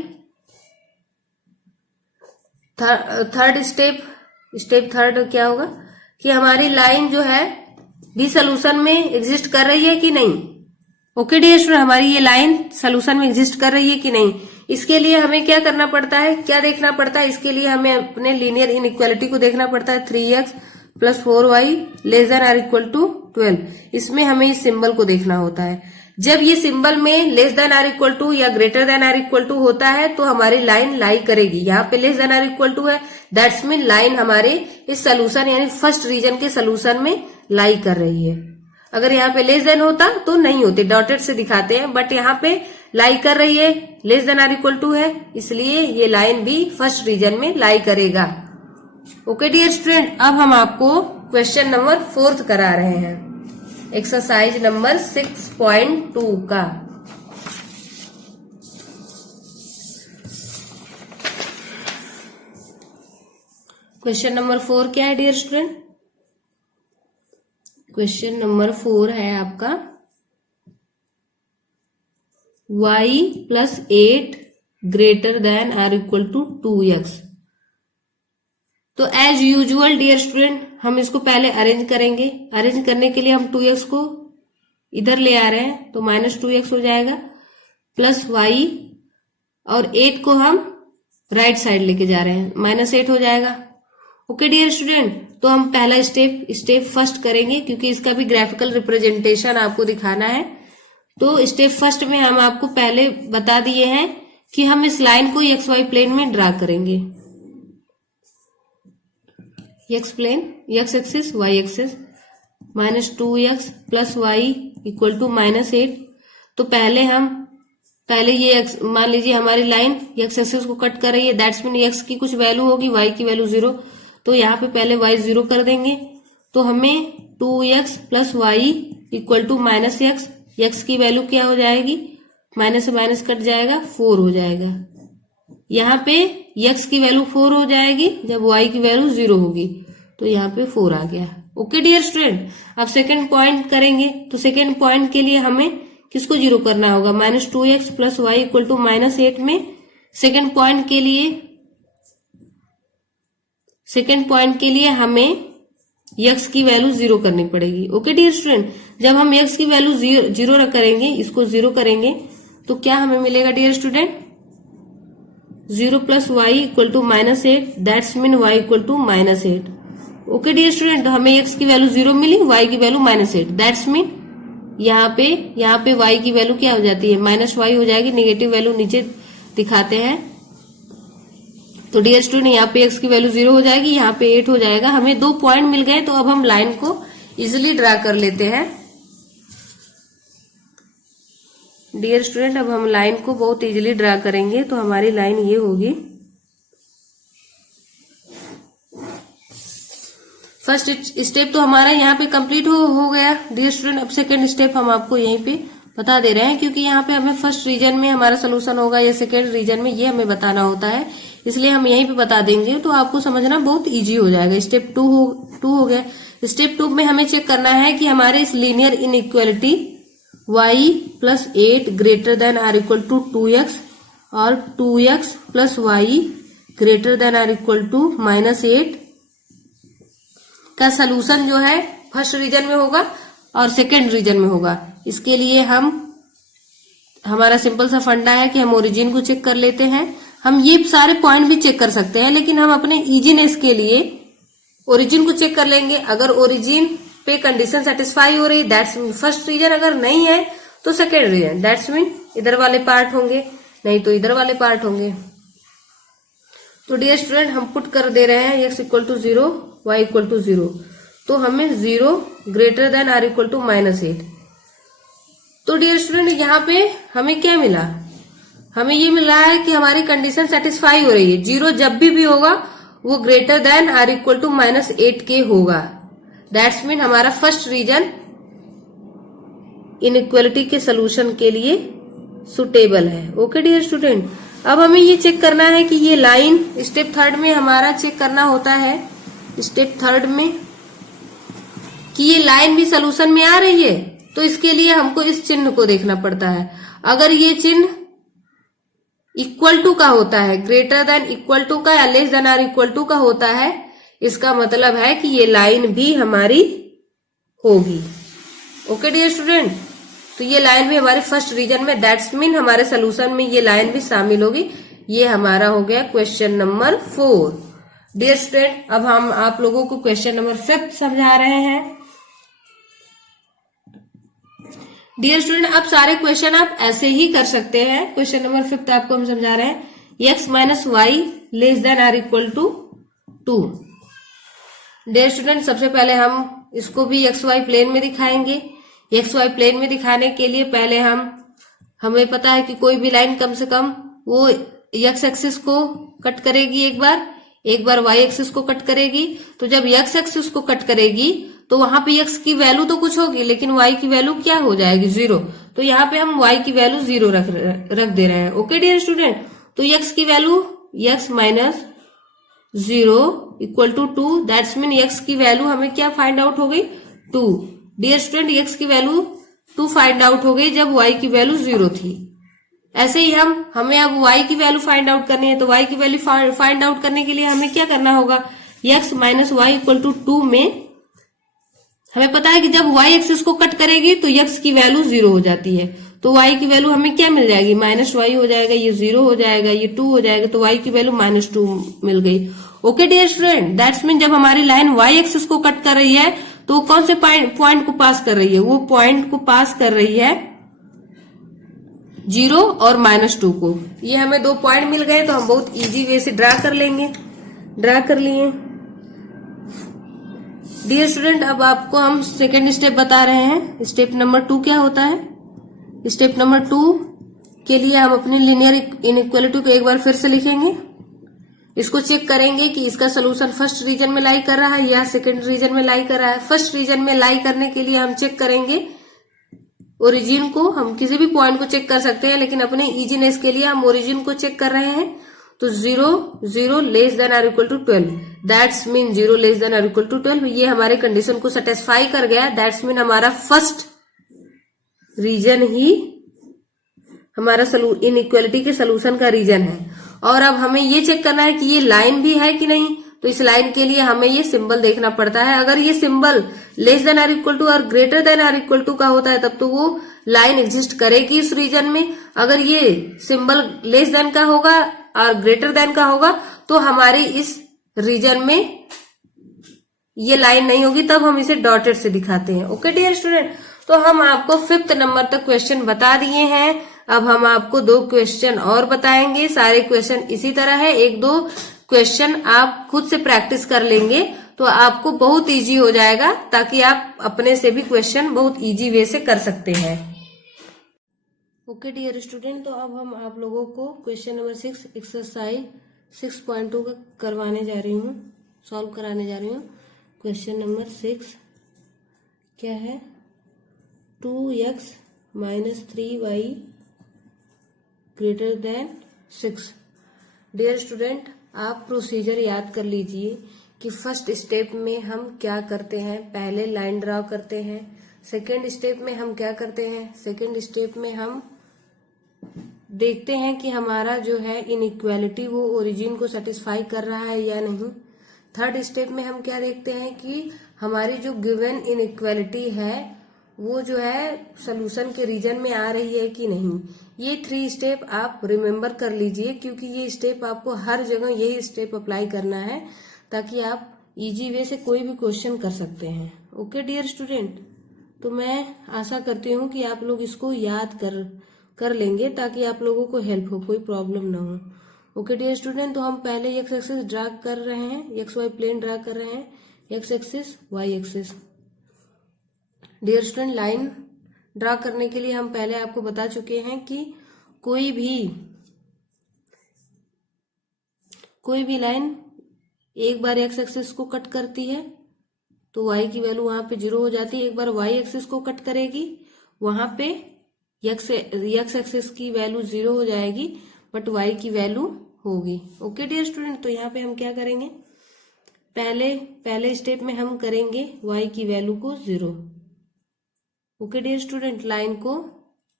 थर्ड स्टेप थर्ड क्या होगा कि हमारी लाइन जो है भी सोल्यूशन में एग्जिस्ट कर रही है कि नहीं। ओके डियर स्टूडेंट, हमारी ये लाइन सोल्यूशन में एग्जिस्ट कर रही है कि नहीं, इसके लिए हमें क्या करना पड़ता है, क्या देखना पड़ता है, इसके लिए हमें अपने लीनियर इनइक्वालिटी को देखना पड़ता है। 3x + 4y ≤ 12। इसमें हमें इस सिंबल को देखना होता है। जब ये सिंबल में <= या <= होता है तो हमारी लाइन लाई करेगी। यहाँ पे <= है, दैट्स मीन लाइन हमारे इस सोल्यूशन यानी फर्स्ट रीजन के सोल्यूशन में लाई कर रही है। अगर यहाँ पे लेस देन होता तो नहीं होते, डॉटेड से दिखाते हैं, बट यहाँ पे लाई कर रही है, <= है, इसलिए ये लाइन भी फर्स्ट रीजन में लाई करेगा। ओके डियर स्टूडेंट, अब हम आपको क्वेश्चन नंबर 4 करा रहे हैं, एक्सरसाइज नंबर 6.2 का। क्वेश्चन नंबर 4 क्या है डियर स्टूडेंट? क्वेश्चन नंबर 4 है आपका y + 8 > 2x। तो एज यूजुअल डियर स्टूडेंट हम इसको पहले अरेंज करेंगे। अरेंज करने के लिए हम 2x को इधर ले आ रहे हैं तो -2x हो जाएगा, प्लस y और 8 को हम राइट साइड लेके जा रहे हैं, -8 हो जाएगा। ओके डियर स्टूडेंट, तो हम पहला स्टेप फर्स्ट करेंगे क्योंकि इसका भी ग्राफिकल रिप्रेजेंटेशन आपको दिखाना है। तो स्टेप फर्स्ट में हम आपको पहले बता दिए हैं कि हम इस लाइन को XY प्लेन में ड्रा करेंगे। x plane, x axis, y axis, -2x + y = -8। तो पहले ये मान लीजिए हमारी लाइन x एक्सिस को कट कर रही है, दैट्स मीन x की कुछ वैल्यू होगी, y की वैल्यू 0। तो यहाँ पे पहले y 0 कर देंगे तो हमें 2x + y = -x, x की वैल्यू क्या हो जाएगी, माइनस से माइनस कट जाएगा, 4 हो जाएगा। यहाँ पे x की वैल्यू 4 हो जाएगी जब y की वैल्यू 0 होगी, तो यहाँ पे 4 आ गया। ओके डियर स्टूडेंट, अब सेकंड पॉइंट करेंगे तो सेकंड पॉइंट के लिए हमें किसको 0 करना होगा, -2x + y = -8 में सेकंड पॉइंट के लिए हमें x की वैल्यू 0 करनी पड़ेगी। ओके डियर स्टूडेंट, जब हम x की वैल्यू 0 करेंगे, इसको 0 करेंगे तो क्या हमें मिलेगा dear student, 0 + y = -8 that's mean y = -8। Okay dear student, तो हमें x की वैल्यू 0 मिली, y की वैल्यू -8 दैट्स मीन यहाँ पे y की वैल्यू क्या हो जाती है, -y हो जाएगी, नेगेटिव वैल्यू नीचे दिखाते हैं। तो डियर स्टूडेंट यहाँ पे x की वैल्यू 0 हो जाएगी, यहाँ पे 8 हो जाएगा। हमें 2 पॉइंट मिल गए, तो अब हम लाइन को इजिली ड्रा कर लेते हैं। डियर स्टूडेंट, अब हम लाइन को बहुत इजीली ड्रा करेंगे, तो हमारी लाइन ये होगी। फर्स्ट स्टेप तो हमारा यहाँ पे कंप्लीट हो गया डियर स्टूडेंट। अब सेकंड स्टेप हम आपको यहीं पे बता दे रहे हैं, क्योंकि यहाँ पे हमें फर्स्ट रीजन में हमारा सोल्यूशन होगा या सेकंड रीजन में, ये हमें बताना होता है, इसलिए हम यहीं पे बता देंगे, तो आपको समझना बहुत इजी हो जाएगा। स्टेप 2 हो गया। स्टेप 2 में हमें चेक करना है कि हमारे इस लीनियर इनइक्वालिटी y + 8 > 2x और 2x + y > -8 का सलूशन जो है फर्स्ट रीजन में होगा और सेकंड रीजन में होगा। इसके लिए हमारा सिंपल सा फंडा है कि हम ओरिजिन को चेक कर लेते हैं। हम ये सारे पॉइंट भी चेक कर सकते हैं, लेकिन हम अपने इजीनेस के लिए ओरिजिन को चेक कर लेंगे। अगर ओरिजिन पे कंडीशन सेटिस्फाई हो रही, दैट्स फर्स्ट रीजन, अगर नहीं है तो सेकेंड रीजन, दैट्स मीन इधर वाले पार्ट होंगे, नहीं तो इधर वाले पार्ट होंगे। तो डियर स्टूडेंट हम पुट कर दे रहे हैं x equal to 0, y equal to 0, तो हमें 0 greater than r equal to -8। तो डियर स्टूडेंट यहाँ पे हमें क्या मिला, हमें ये मिल रहा है कि हमारी कंडीशन सेटिस्फाई हो रही है। 0 जब भी होगा वो greater than r equal to -8 के होगा। दैट्स मीन हमारा फर्स्ट रीजन इनइक्वालिटी के सोल्यूशन के लिए सुटेबल है। ओके डियर स्टूडेंट, अब हमें ये चेक करना है कि ये लाइन स्टेप थर्ड में हमारा चेक करना होता है, स्टेप थर्ड में कि ये लाइन भी सोल्यूशन में आ रही है। तो इसके लिए हमको इस चिन्ह को देखना पड़ता है। अगर ये चिन्ह इक्वल टू का होता है, ग्रेटर देन इक्वल टू का या less than or equal to का होता है, इसका मतलब है कि ये लाइन भी हमारी होगी। ओके डियर स्टूडेंट, तो ये लाइन भी हमारे फर्स्ट रीजन में, दैट्स मीन हमारे सोल्यूशन में ये लाइन भी शामिल होगी। ये हमारा हो गया क्वेश्चन नंबर 4। डियर स्टूडेंट, अब हम आप लोगों को क्वेश्चन नंबर 5 समझा रहे हैं। डियर स्टूडेंट, अब सारे क्वेश्चन आप ऐसे ही कर सकते हैं। क्वेश्चन नंबर 5 आपको हम समझा रहे हैं, x minus y less than or equal to 2। Dear student, सबसे पहले हम इसको भी एक्स वाई प्लेन में दिखाएंगे। एक्स वाई प्लेन में दिखाने के लिए पहले हमें पता है कि कोई भी लाइन कम से कम वो एक्स एक्सिस को कट करेगी, एक बार वाई एक्सिस को कट करेगी। तो जब एक्स एक्सिस को कट करेगी तो वहां पे एक्स की वैल्यू तो कुछ होगी, लेकिन वाई की वैल्यू क्या हो जाएगी, 0। तो यहाँ पे हम वाई की वैल्यू 0 रख दे रहे हैं। ओके डियर स्टूडेंट, तो एक्स की value x minus 0 equal to 2, that's mean x की वैल्यू हमें क्या फाइंड आउट हो गई, 2। डियर स्टूडेंट, एक्स की वैल्यू 2 फाइंड आउट हो गई जब वाई की वैल्यू 0 थी। ऐसे ही हमें अब वाई की वैल्यू फाइंड आउट करनी है। तो वाई की वैल्यू फाइंड आउट करने के लिए हमें क्या करना होगा, x minus y equal to 2 में हमें पता है कि जब वाई एक्सिस को कट करेगी तो एक्स की वैल्यू 0 हो जाती है। तो वाई की वैल्यू हमें क्या मिल जाएगी, माइनस वाई हो जाएगा, ये 0 हो जाएगा, ये 2 हो जाएगा, तो वाई की वैल्यू -2 मिल गई। Okay dear student, that's mean जब हमारी लाइन वाई एक्सिस को कट कर रही है तो कौन से पॉइंट को पास कर रही है, वो पॉइंट को पास कर रही है 0 और -2 को। ये हमें 2 पॉइंट मिल गए, तो हम बहुत इजी वे से ड्रा कर लेंगे। ड्रा कर लिए। डियर स्टूडेंट, अब आपको हम सेकेंड स्टेप बता रहे हैं। स्टेप नंबर 2 क्या होता है, स्टेप नंबर 2 के लिए हम अपनी लीनियर इनइक्वालिटी को एक बार फिर से लिखेंगे। इसको चेक करेंगे कि इसका सोल्यूशन फर्स्ट रीजन में लाई कर रहा है या सेकंड रीजन में लाई कर रहा है। फर्स्ट रीजन में लाई करने के लिए हम चेक करेंगे ओरिजिन को। हम किसी भी पॉइंट को चेक कर सकते हैं, लेकिन अपने इजीनेस के लिए हम ओरिजिन को चेक कर रहे हैं। तो 0 less than or equal to 12, that's mean 0 less than or equal to 12, ये हमारे कंडीशन को सेटिस्फाई कर गया। दैट्स मीन हमारा फर्स्ट रीजन ही हमारा इनइक्वालिटी के सोल्यूशन का रीजन है। और अब हमें ये चेक करना है कि ये लाइन भी है कि नहीं। तो इस लाइन के लिए हमें ये सिंबल देखना पड़ता है। अगर ये symbol less than or equal to और greater than or equal to का होता है तब तो वो लाइन एग्जिस्ट करेगी इस रीजन में। अगर ये सिंबल लेस देन का होगा और ग्रेटर देन का होगा तो हमारी इस रीजन में ये लाइन नहीं होगी, तब हम इसे डॉटेड से दिखाते हैं। ओके डियर स्टूडेंट, तो हम आपको 5th नंबर तक क्वेश्चन बता दिए हैं। अब हम आपको 2 क्वेश्चन और बताएंगे। सारे क्वेश्चन इसी तरह है, 1-2 क्वेश्चन आप खुद से प्रैक्टिस कर लेंगे तो आपको बहुत इजी हो जाएगा, ताकि आप अपने से भी क्वेश्चन बहुत इजी वे से कर सकते हैं। ओके डियर स्टूडेंट, तो अब हम आप लोगों को क्वेश्चन नंबर 6 एक्सरसाइज 6.2 का करवाने जा रही हूँ, सॉल्व कराने जा रही हूँ। क्वेश्चन नंबर 6 क्या है, 2x minus 3y greater than 6। Dear student, आप प्रोसीजर याद कर लीजिए कि फर्स्ट स्टेप में हम क्या करते हैं, पहले लाइन ड्रा करते हैं। सेकेंड स्टेप में हम क्या करते हैं, सेकेंड स्टेप में हम देखते हैं कि हमारा जो है इनइक्वालिटी वो ओरिजिन को सेटिस्फाई कर रहा है या नहीं। थर्ड स्टेप में हम क्या देखते हैं कि हमारी जो गिवन इनइक्वालिटी है वो जो है सोल्यूशन के रीजन में आ रही है कि नहीं। ये 3 स्टेप आप रिमेम्बर कर लीजिए, क्योंकि ये स्टेप आपको हर जगह यही स्टेप अप्लाई करना है, ताकि आप इजी वे से कोई भी क्वेश्चन कर सकते हैं। ओके डियर स्टूडेंट, तो मैं आशा करती हूँ कि आप लोग इसको याद कर लेंगे ताकि आप लोगों को हेल्प हो, कोई प्रॉब्लम ना हो। ओके डियर स्टूडेंट, तो हम पहले एक्स एक्सिस ड्रा कर रहे हैं, एक्स वाई प्लेन ड्रा कर रहे हैं, x axis y axis. Dear student, line draw करने के लिए हम पहले आपको बता चुके हैं कि कोई भी लाइन एक बार एक्स एक्सिस को कट करती है तो y की वैल्यू वहां पे 0 हो जाती है। एक बार y एक्सिस को कट करेगी वहां पे x एक्सिस की वैल्यू 0 हो जाएगी, बट y की वैल्यू होगी। ओके डियर स्टूडेंट, तो यहाँ पे हम क्या करेंगे, पहले स्टेप में हम करेंगे y की वैल्यू को 0। ओके डियर स्टूडेंट, लाइन को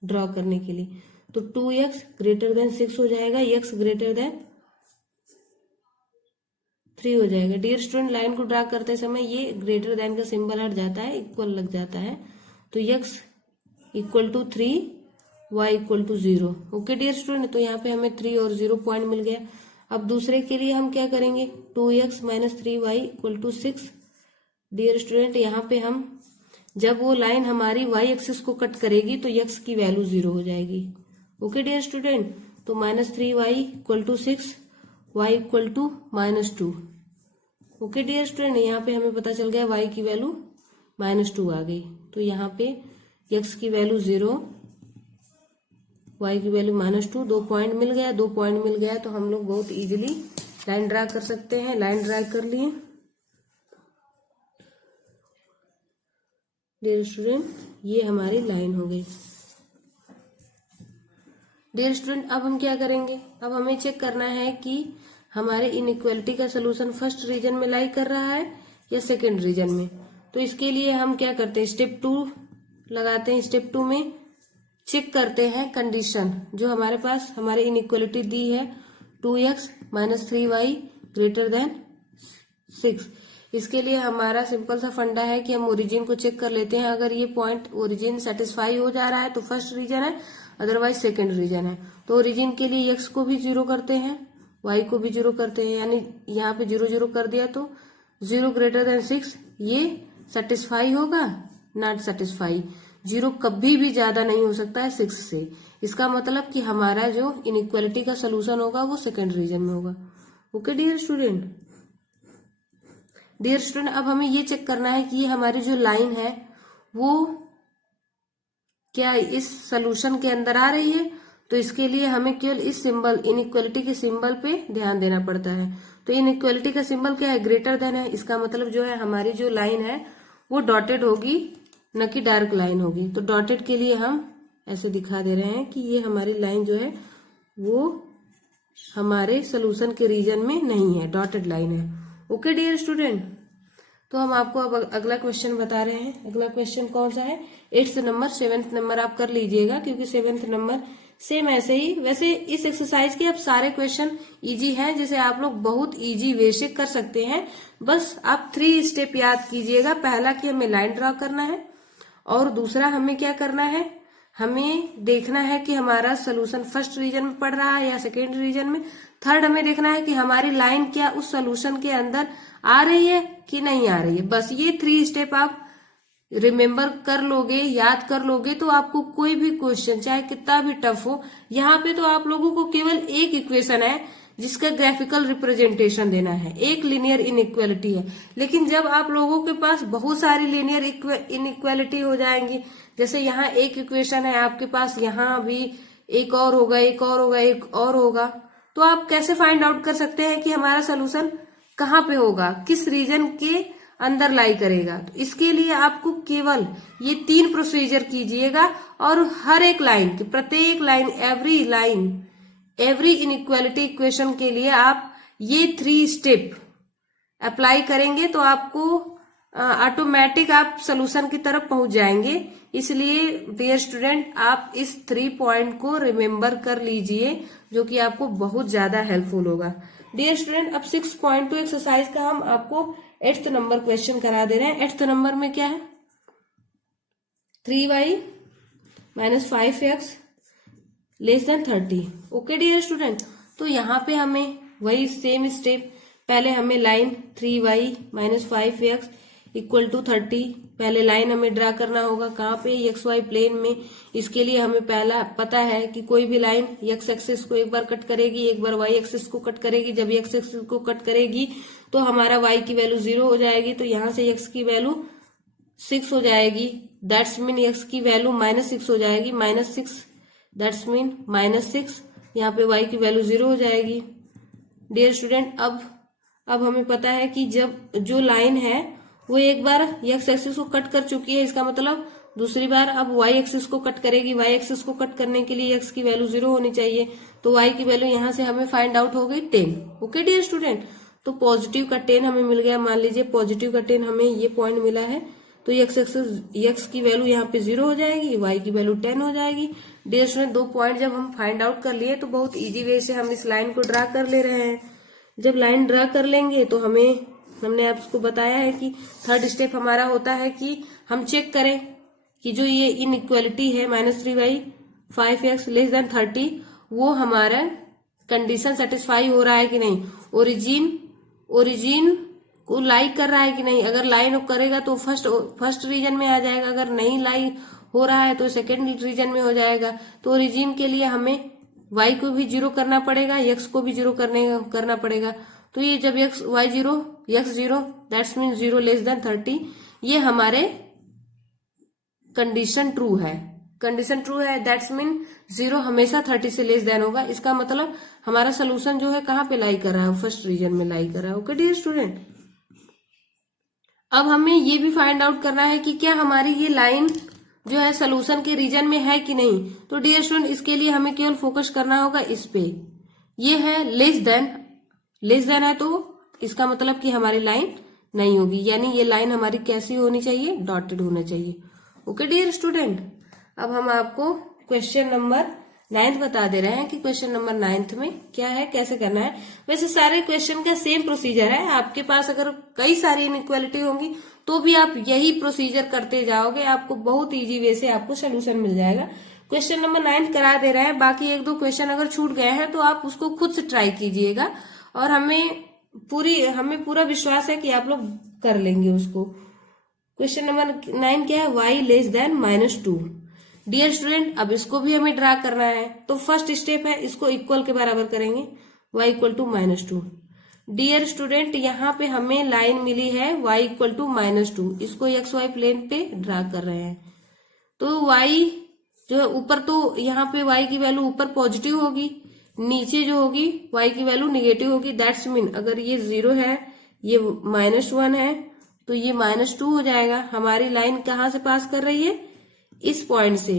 ड्रॉ करने के लिए तो 2x ग्रेटर देन 6 हो जाएगा, x ग्रेटर देन 3 हो जाएगा। डियर स्टूडेंट, लाइन को ड्रा करते समय ये ग्रेटर देन का सिंबल हट जाता है, इक्वल लग जाता है, तो x equal to 3, y equal to 0। Okay dear student, तो यहाँ पे हमें 3 और 0 पॉइंट मिल गया। अब दूसरे के लिए हम क्या करेंगे, 2x minus 3y equal to 6। Dear student, यहाँ पे हम जब वो लाइन हमारी y एक्सिस को कट करेगी तो x की वैल्यू 0 हो जाएगी। ओके डियर स्टूडेंट, तो -3y equal to 6, y equal to -2। Okay dear student, यहाँ पे हमें पता चल गया y की वैल्यू -2 आ गई, तो यहाँ पे x की वैल्यू 0, y की वैल्यू -2, 2 पॉइंट मिल गया। 2 पॉइंट मिल गया तो हम लोग बहुत इजीली लाइन ड्रा कर सकते हैं। लाइन ड्रा कर लिए डियर स्टूडेंट, ये हमारी लाइन हो गई। डियर स्टूडेंट, अब हम क्या करेंगे, अब हमें चेक करना है कि हमारे इनइक्वालिटी का सोल्यूशन फर्स्ट रीजन में लाई कर रहा है या सेकंड रीजन में। तो इसके लिए हम क्या करते हैं, स्टेप 2 लगाते हैं। स्टेप 2 में चेक करते हैं कंडीशन जो हमारे पास हमारे इनइक्वालिटी दी है, 2x minus 3y greater than 6। इसके लिए हमारा सिंपल सा फंडा है कि हम ओरिजिन को चेक कर लेते हैं। अगर ये पॉइंट ओरिजिन सेटिस्फाई हो जा रहा है तो फर्स्ट रीजन है, अदरवाइज सेकंड रीजन है। तो ओरिजिन के लिए x को भी 0 करते हैं, y को भी 0 करते हैं, यानी यहाँ पे 0 0 कर दिया तो 0 ग्रेटर देन 6 ये सेटिस्फाई होगा, नॉट सेटिस्फाई। 0 कभी भी ज्यादा नहीं हो सकता है 6 से। इसका मतलब कि हमारा जो इनइक्वालिटी का सोल्यूशन होगा वो सेकंड रीजन में होगा। ओके डियर स्टूडेंट, अब हमें ये चेक करना है कि ये हमारी जो लाइन है वो क्या इस सोल्यूशन के अंदर आ रही है। तो इसके लिए हमें केवल इस सिंबल इनइक्वालिटी के सिंबल पे ध्यान देना पड़ता है। तो इनइक्वालिटी का सिंबल क्या है, ग्रेटर देन है। इसका मतलब जो है हमारी जो लाइन है वो डॉटेड होगी, न कि डार्क लाइन होगी। तो डॉटेड के लिए हम ऐसे दिखा दे रहे हैं कि ये हमारी लाइन जो है वो हमारे सोल्यूशन के रीजन में नहीं है, डॉटेड लाइन है। ओके डियर स्टूडेंट, तो हम आपको अब अगला क्वेश्चन बता रहे हैं। अगला क्वेश्चन कौन सा है, 8th नंबर, 7th नंबर आप कर लीजिएगा क्योंकि 7th नंबर सेम ऐसे ही। वैसे इस एक्सरसाइज के अब सारे क्वेश्चन इजी हैं, जैसे आप लोग बहुत इजी वे से कर सकते हैं। बस आप 3 स्टेप याद कीजिएगा। पहला कि हमें लाइन ड्रॉ करना है, और दूसरा हमें क्या करना है, हमें देखना है कि हमारा सोल्यूशन फर्स्ट रीजन में पड़ रहा है या सेकेंड रीजन में। थर्ड हमें देखना है कि हमारी लाइन क्या उस सोल्यूशन के अंदर आ रही है कि नहीं आ रही है। बस ये 3 स्टेप आप रिमेम्बर कर लोगे, याद कर लोगे, तो आपको कोई भी क्वेश्चन चाहे कितना भी टफ हो, यहाँ पे तो आप लोगों को केवल एक इक्वेशन है जिसका ग्राफिकल रिप्रेजेंटेशन देना है, एक लीनियर इनइक्वालिटी है। लेकिन जब आप लोगों के पास बहुत सारी लीनियर इनइक्वालिटी हो जाएंगी, जैसे यहाँ एक इक्वेशन है आपके पास, यहाँ भी एक और होगा, एक और होगा, एक और होगा, तो आप कैसे फाइंड आउट कर सकते हैं कि हमारा सोल्यूशन कहाँ पे होगा, किस रीजन के अंदर लाई करेगा। तो इसके लिए आपको केवल ये 3 प्रोसीजर कीजिएगा, और हर एक लाइन की प्रत्येक लाइन एवरी इनइक्वालिटी इक्वेशन के लिए आप ये 3 स्टेप अप्लाई करेंगे तो आपको ऑटोमेटिक आप सोल्यूशन की तरफ पहुंच जाएंगे। इसलिए डियर स्टूडेंट, आप इस 3 पॉइंट को रिमेम्बर कर लीजिए, जो कि आपको बहुत ज्यादा हेल्पफुल होगा। डियर स्टूडेंट, अब 6.2 एक्सरसाइज का हम आपको 8th नंबर क्वेश्चन करा दे रहे हैं। 8th नंबर में क्या है, 3y minus 5x less than 30। Okay dear student, तो यहाँ पे हमें वही सेम स्टेप, पहले हमें line 3y minus 5x equal to 30। पहले लाइन हमें ड्रा करना होगा कहाँ पे, एक्स वाई प्लेन में। इसके लिए हमें पहला पता है कि कोई भी लाइन एक्स एक्सिस को एक बार कट करेगी, एक बार वाई एक्सिस को कट करेगी। जब एक्स एक्सिस को कट करेगी तो हमारा वाई की वैल्यू 0 हो जाएगी, तो यहाँ से एक्स की वैल्यू 6 हो जाएगी। दैट्स मीन एक्स की वैल्यू -6 हो जाएगी, -6 दैट्स मीन -6। यहाँ पे वाई की वैल्यू 0 हो जाएगी। डियर स्टूडेंट, अब हमें पता है कि जब जो लाइन है वो एक बार एक्स एक्सिस को कट कर चुकी है, इसका मतलब दूसरी बार अब वाई एक्सिस को कट करेगी। वाई एक्सिस को कट करने के लिए एक्स की वैल्यू 0 होनी चाहिए, तो वाई की वैल्यू यहाँ से हमें फाइंड आउट हो गई 10। ओके डियर स्टूडेंट, तो पॉजिटिव का 10 हमें मिल गया। मान लीजिए पॉजिटिव का 10 हमें ये पॉइंट मिला है, तो एक्स की वैल्यू यहाँ पे 0 हो जाएगी, वाई की वैल्यू 10 हो जाएगी। डियर स्टूडेंट, 2 पॉइंट जब हम फाइंड आउट कर लिए तो बहुत इजी वे से हम इस लाइन को ड्रा कर ले रहे हैं। जब लाइन ड्रा कर लेंगे तो हमने आपको बताया है कि थर्ड स्टेप हमारा होता है कि हम चेक करें कि जो ये इनइक्वालिटी है -3y 5x लेस देन 30, वो हमारा कंडीशन सेटिस्फाई हो रहा है कि नहीं, ओरिजिन को लाइक कर रहा है कि नहीं। अगर लाइन करेगा तो फर्स्ट रीजन में आ जाएगा, अगर नहीं लाइक हो रहा है तो सेकेंड रीजन में हो जाएगा। तो ओरिजिन के लिए हमें y को भी 0 करना पड़ेगा, x को भी 0 करना पड़ेगा। तो ये जब x 0 that's mean 0 less than 30, ये हमारे कंडीशन ट्रू है। कंडीशन ट्रू है दैट्स मीन 0 हमेशा 30 से लेस देन होगा। इसका मतलब हमारा सोल्यूशन जो है कहाँ पे लाई कर रहा है, फर्स्ट रीजन में लाई कर रहा है। ओके डियर स्टूडेंट, अब हमें ये भी फाइंड आउट करना है कि क्या हमारी ये लाइन जो है सोल्यूशन के रीजन में है कि नहीं। तो डियर स्टूडेंट, इसके लिए हमें केवल फोकस करना होगा इस पे। ये है लेस देन है, तो इसका मतलब कि हमारी लाइन नहीं होगी, यानी ये लाइन हमारी कैसी होनी चाहिए, डॉटेड होना चाहिए। ओके डियर स्टूडेंट, अब हम आपको क्वेश्चन नंबर 9 बता दे रहे हैं कि क्वेश्चन नंबर 9 में क्या है, कैसे करना है। वैसे सारे क्वेश्चन का सेम प्रोसीजर है। आपके पास अगर कई सारी इनइक्वालिटी होंगी तो भी आप यही प्रोसीजर करते जाओगे, आपको बहुत इजी वे से आपको सोल्यूशन मिल जाएगा। क्वेश्चन नंबर 9 करा दे रहे हैं, बाकी 1-2 क्वेश्चन अगर छूट गए हैं तो आप उसको खुद से ट्राई कीजिएगा, और हमें पूरा विश्वास है कि आप लोग कर लेंगे उसको। क्वेश्चन नंबर 9 क्या है, y less than -2। Dear student, अब इसको भी हमें ड्रा करना है, तो फर्स्ट स्टेप है इसको इक्वल के बराबर करेंगे, y equal to -2। Dear student, यहाँ पे हमें लाइन मिली है y इक्वल टू -2, इसको एक्स वाई प्लेन पे ड्रा कर रहे हैं। तो y जो है ऊपर, तो यहाँ पे y की वैल्यू ऊपर पॉजिटिव होगी, नीचे जो होगी y की वैल्यू निगेटिव होगी। दैट्स मीन अगर ये 0 है, ये -1 है, तो ये -2 हो जाएगा। हमारी लाइन कहाँ से पास कर रही है, इस पॉइंट से।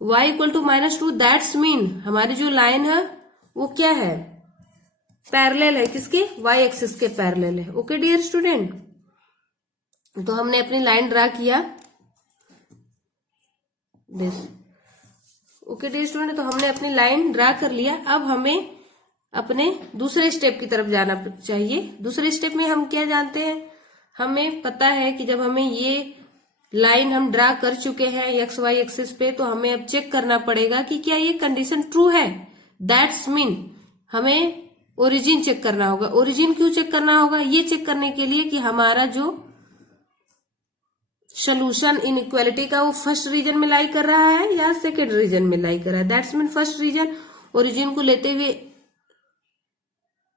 y equal to -2 that's mean हमारी जो लाइन है वो क्या है, पैरेलल है, किसके, y एक्सिस के पैरेलल है। ओके डियर स्टूडेंट, तो हमने अपनी लाइन ड्रा किया। ओके डियर स्टूडेंट, तो हमने अपनी लाइन ड्रा कर लिया। अब हमें अपने दूसरे स्टेप की तरफ जाना चाहिए। दूसरे स्टेप में हम क्या जानते हैं, हमें पता है कि जब हमें ये लाइन हम ड्रा कर चुके हैं एक्स वाई एक्सिस पे, तो हमें अब चेक करना पड़ेगा कि क्या ये कंडीशन ट्रू है। दैट्स मीन हमें ओरिजिन चेक करना होगा। ओरिजिन क्यों चेक करना होगा, ये चेक करने के लिए कि हमारा जो सोल्यूशन इनइक्वालिटी का वो फर्स्ट रीजन में लाई कर रहा है या सेकेंड रीजन में लाई कर रहा है। That's mean first region origin को लेते हुए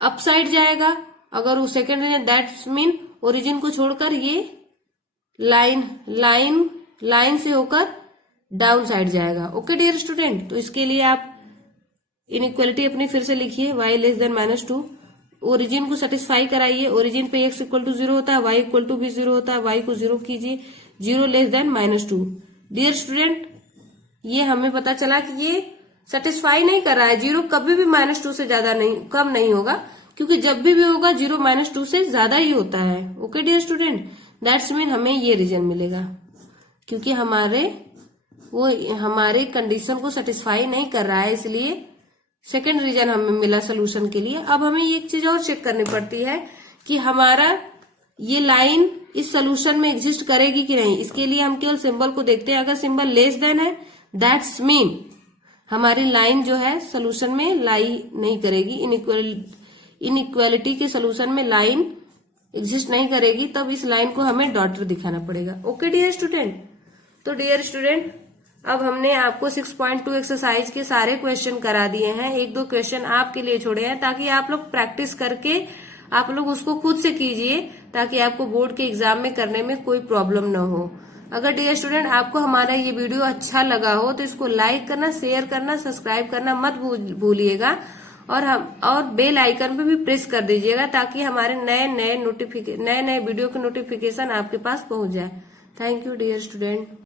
अप साइड जाएगा, अगर वो second region, that's mean origin को छोड़कर ये लाइन से होकर डाउन साइड जाएगा। ओके डियर स्टूडेंट, तो इसके लिए आप इनइक्वालिटी अपनी फिर से लिखिए, y लेस देन -2। ओरिजिन को सेटिस्फाई कराइए, ओरिजिन पे x इक्वल टू 0 होता है, y इक्वल टू भी 0 होता है, y को 0 कीजिए, 0 लेस देन -2। डियर स्टूडेंट, ये हमें पता चला कि ये सेटिस्फाई नहीं कर रहा है। 0 कभी भी -2 से ज्यादा नहीं, कम नहीं होगा, क्योंकि जब भी होगा 0 -2 से ज्यादा ही होता है। Okay dear student, that's mean हमें ये रीजन मिलेगा, क्योंकि हमारे कंडीशन को सेटिस्फाई नहीं कर रहा है, इसलिए सेकेंड रीजन हमें मिला सोल्यूशन के लिए। अब हमें एक चीज और चेक करनी पड़ती है कि हमारा ये लाइन इस सोल्यूशन में एग्जिस्ट करेगी कि नहीं। इसके लिए हम केवल सिंबल को देखते हैं, अगर सिंबल लेस देन है दैट्स मीन हमारी लाइन जो है सोल्यूशन में लाई नहीं करेगी। इनइक्वालिटी के सोल्यूशन में लाइन एग्जिस्ट नहीं करेगी तब इस लाइन को हमें डॉटर दिखाना पड़ेगा। Okay dear student. तो डियर स्टूडेंट, अब हमने आपको 6.2 एक्सरसाइज के सारे क्वेश्चन करा दिए हैं। एक दो क्वेश्चन आपके लिए छोड़े हैं ताकि आप लोग प्रैक्टिस करके आप लोग उसको खुद से कीजिए, ताकि आपको बोर्ड के एग्जाम में करने में कोई प्रॉब्लम न हो। अगर डियर स्टूडेंट आपको हमारा ये वीडियो अच्छा लगा हो तो इसको लाइक करना, शेयर करना, सब्सक्राइब करना मत भूलिएगा, और बेल आइकन पे भी प्रेस कर दीजिएगा ताकि हमारे नए नए वीडियो के नोटिफिकेशन आपके पास पहुंच जाए। Thank you dear student.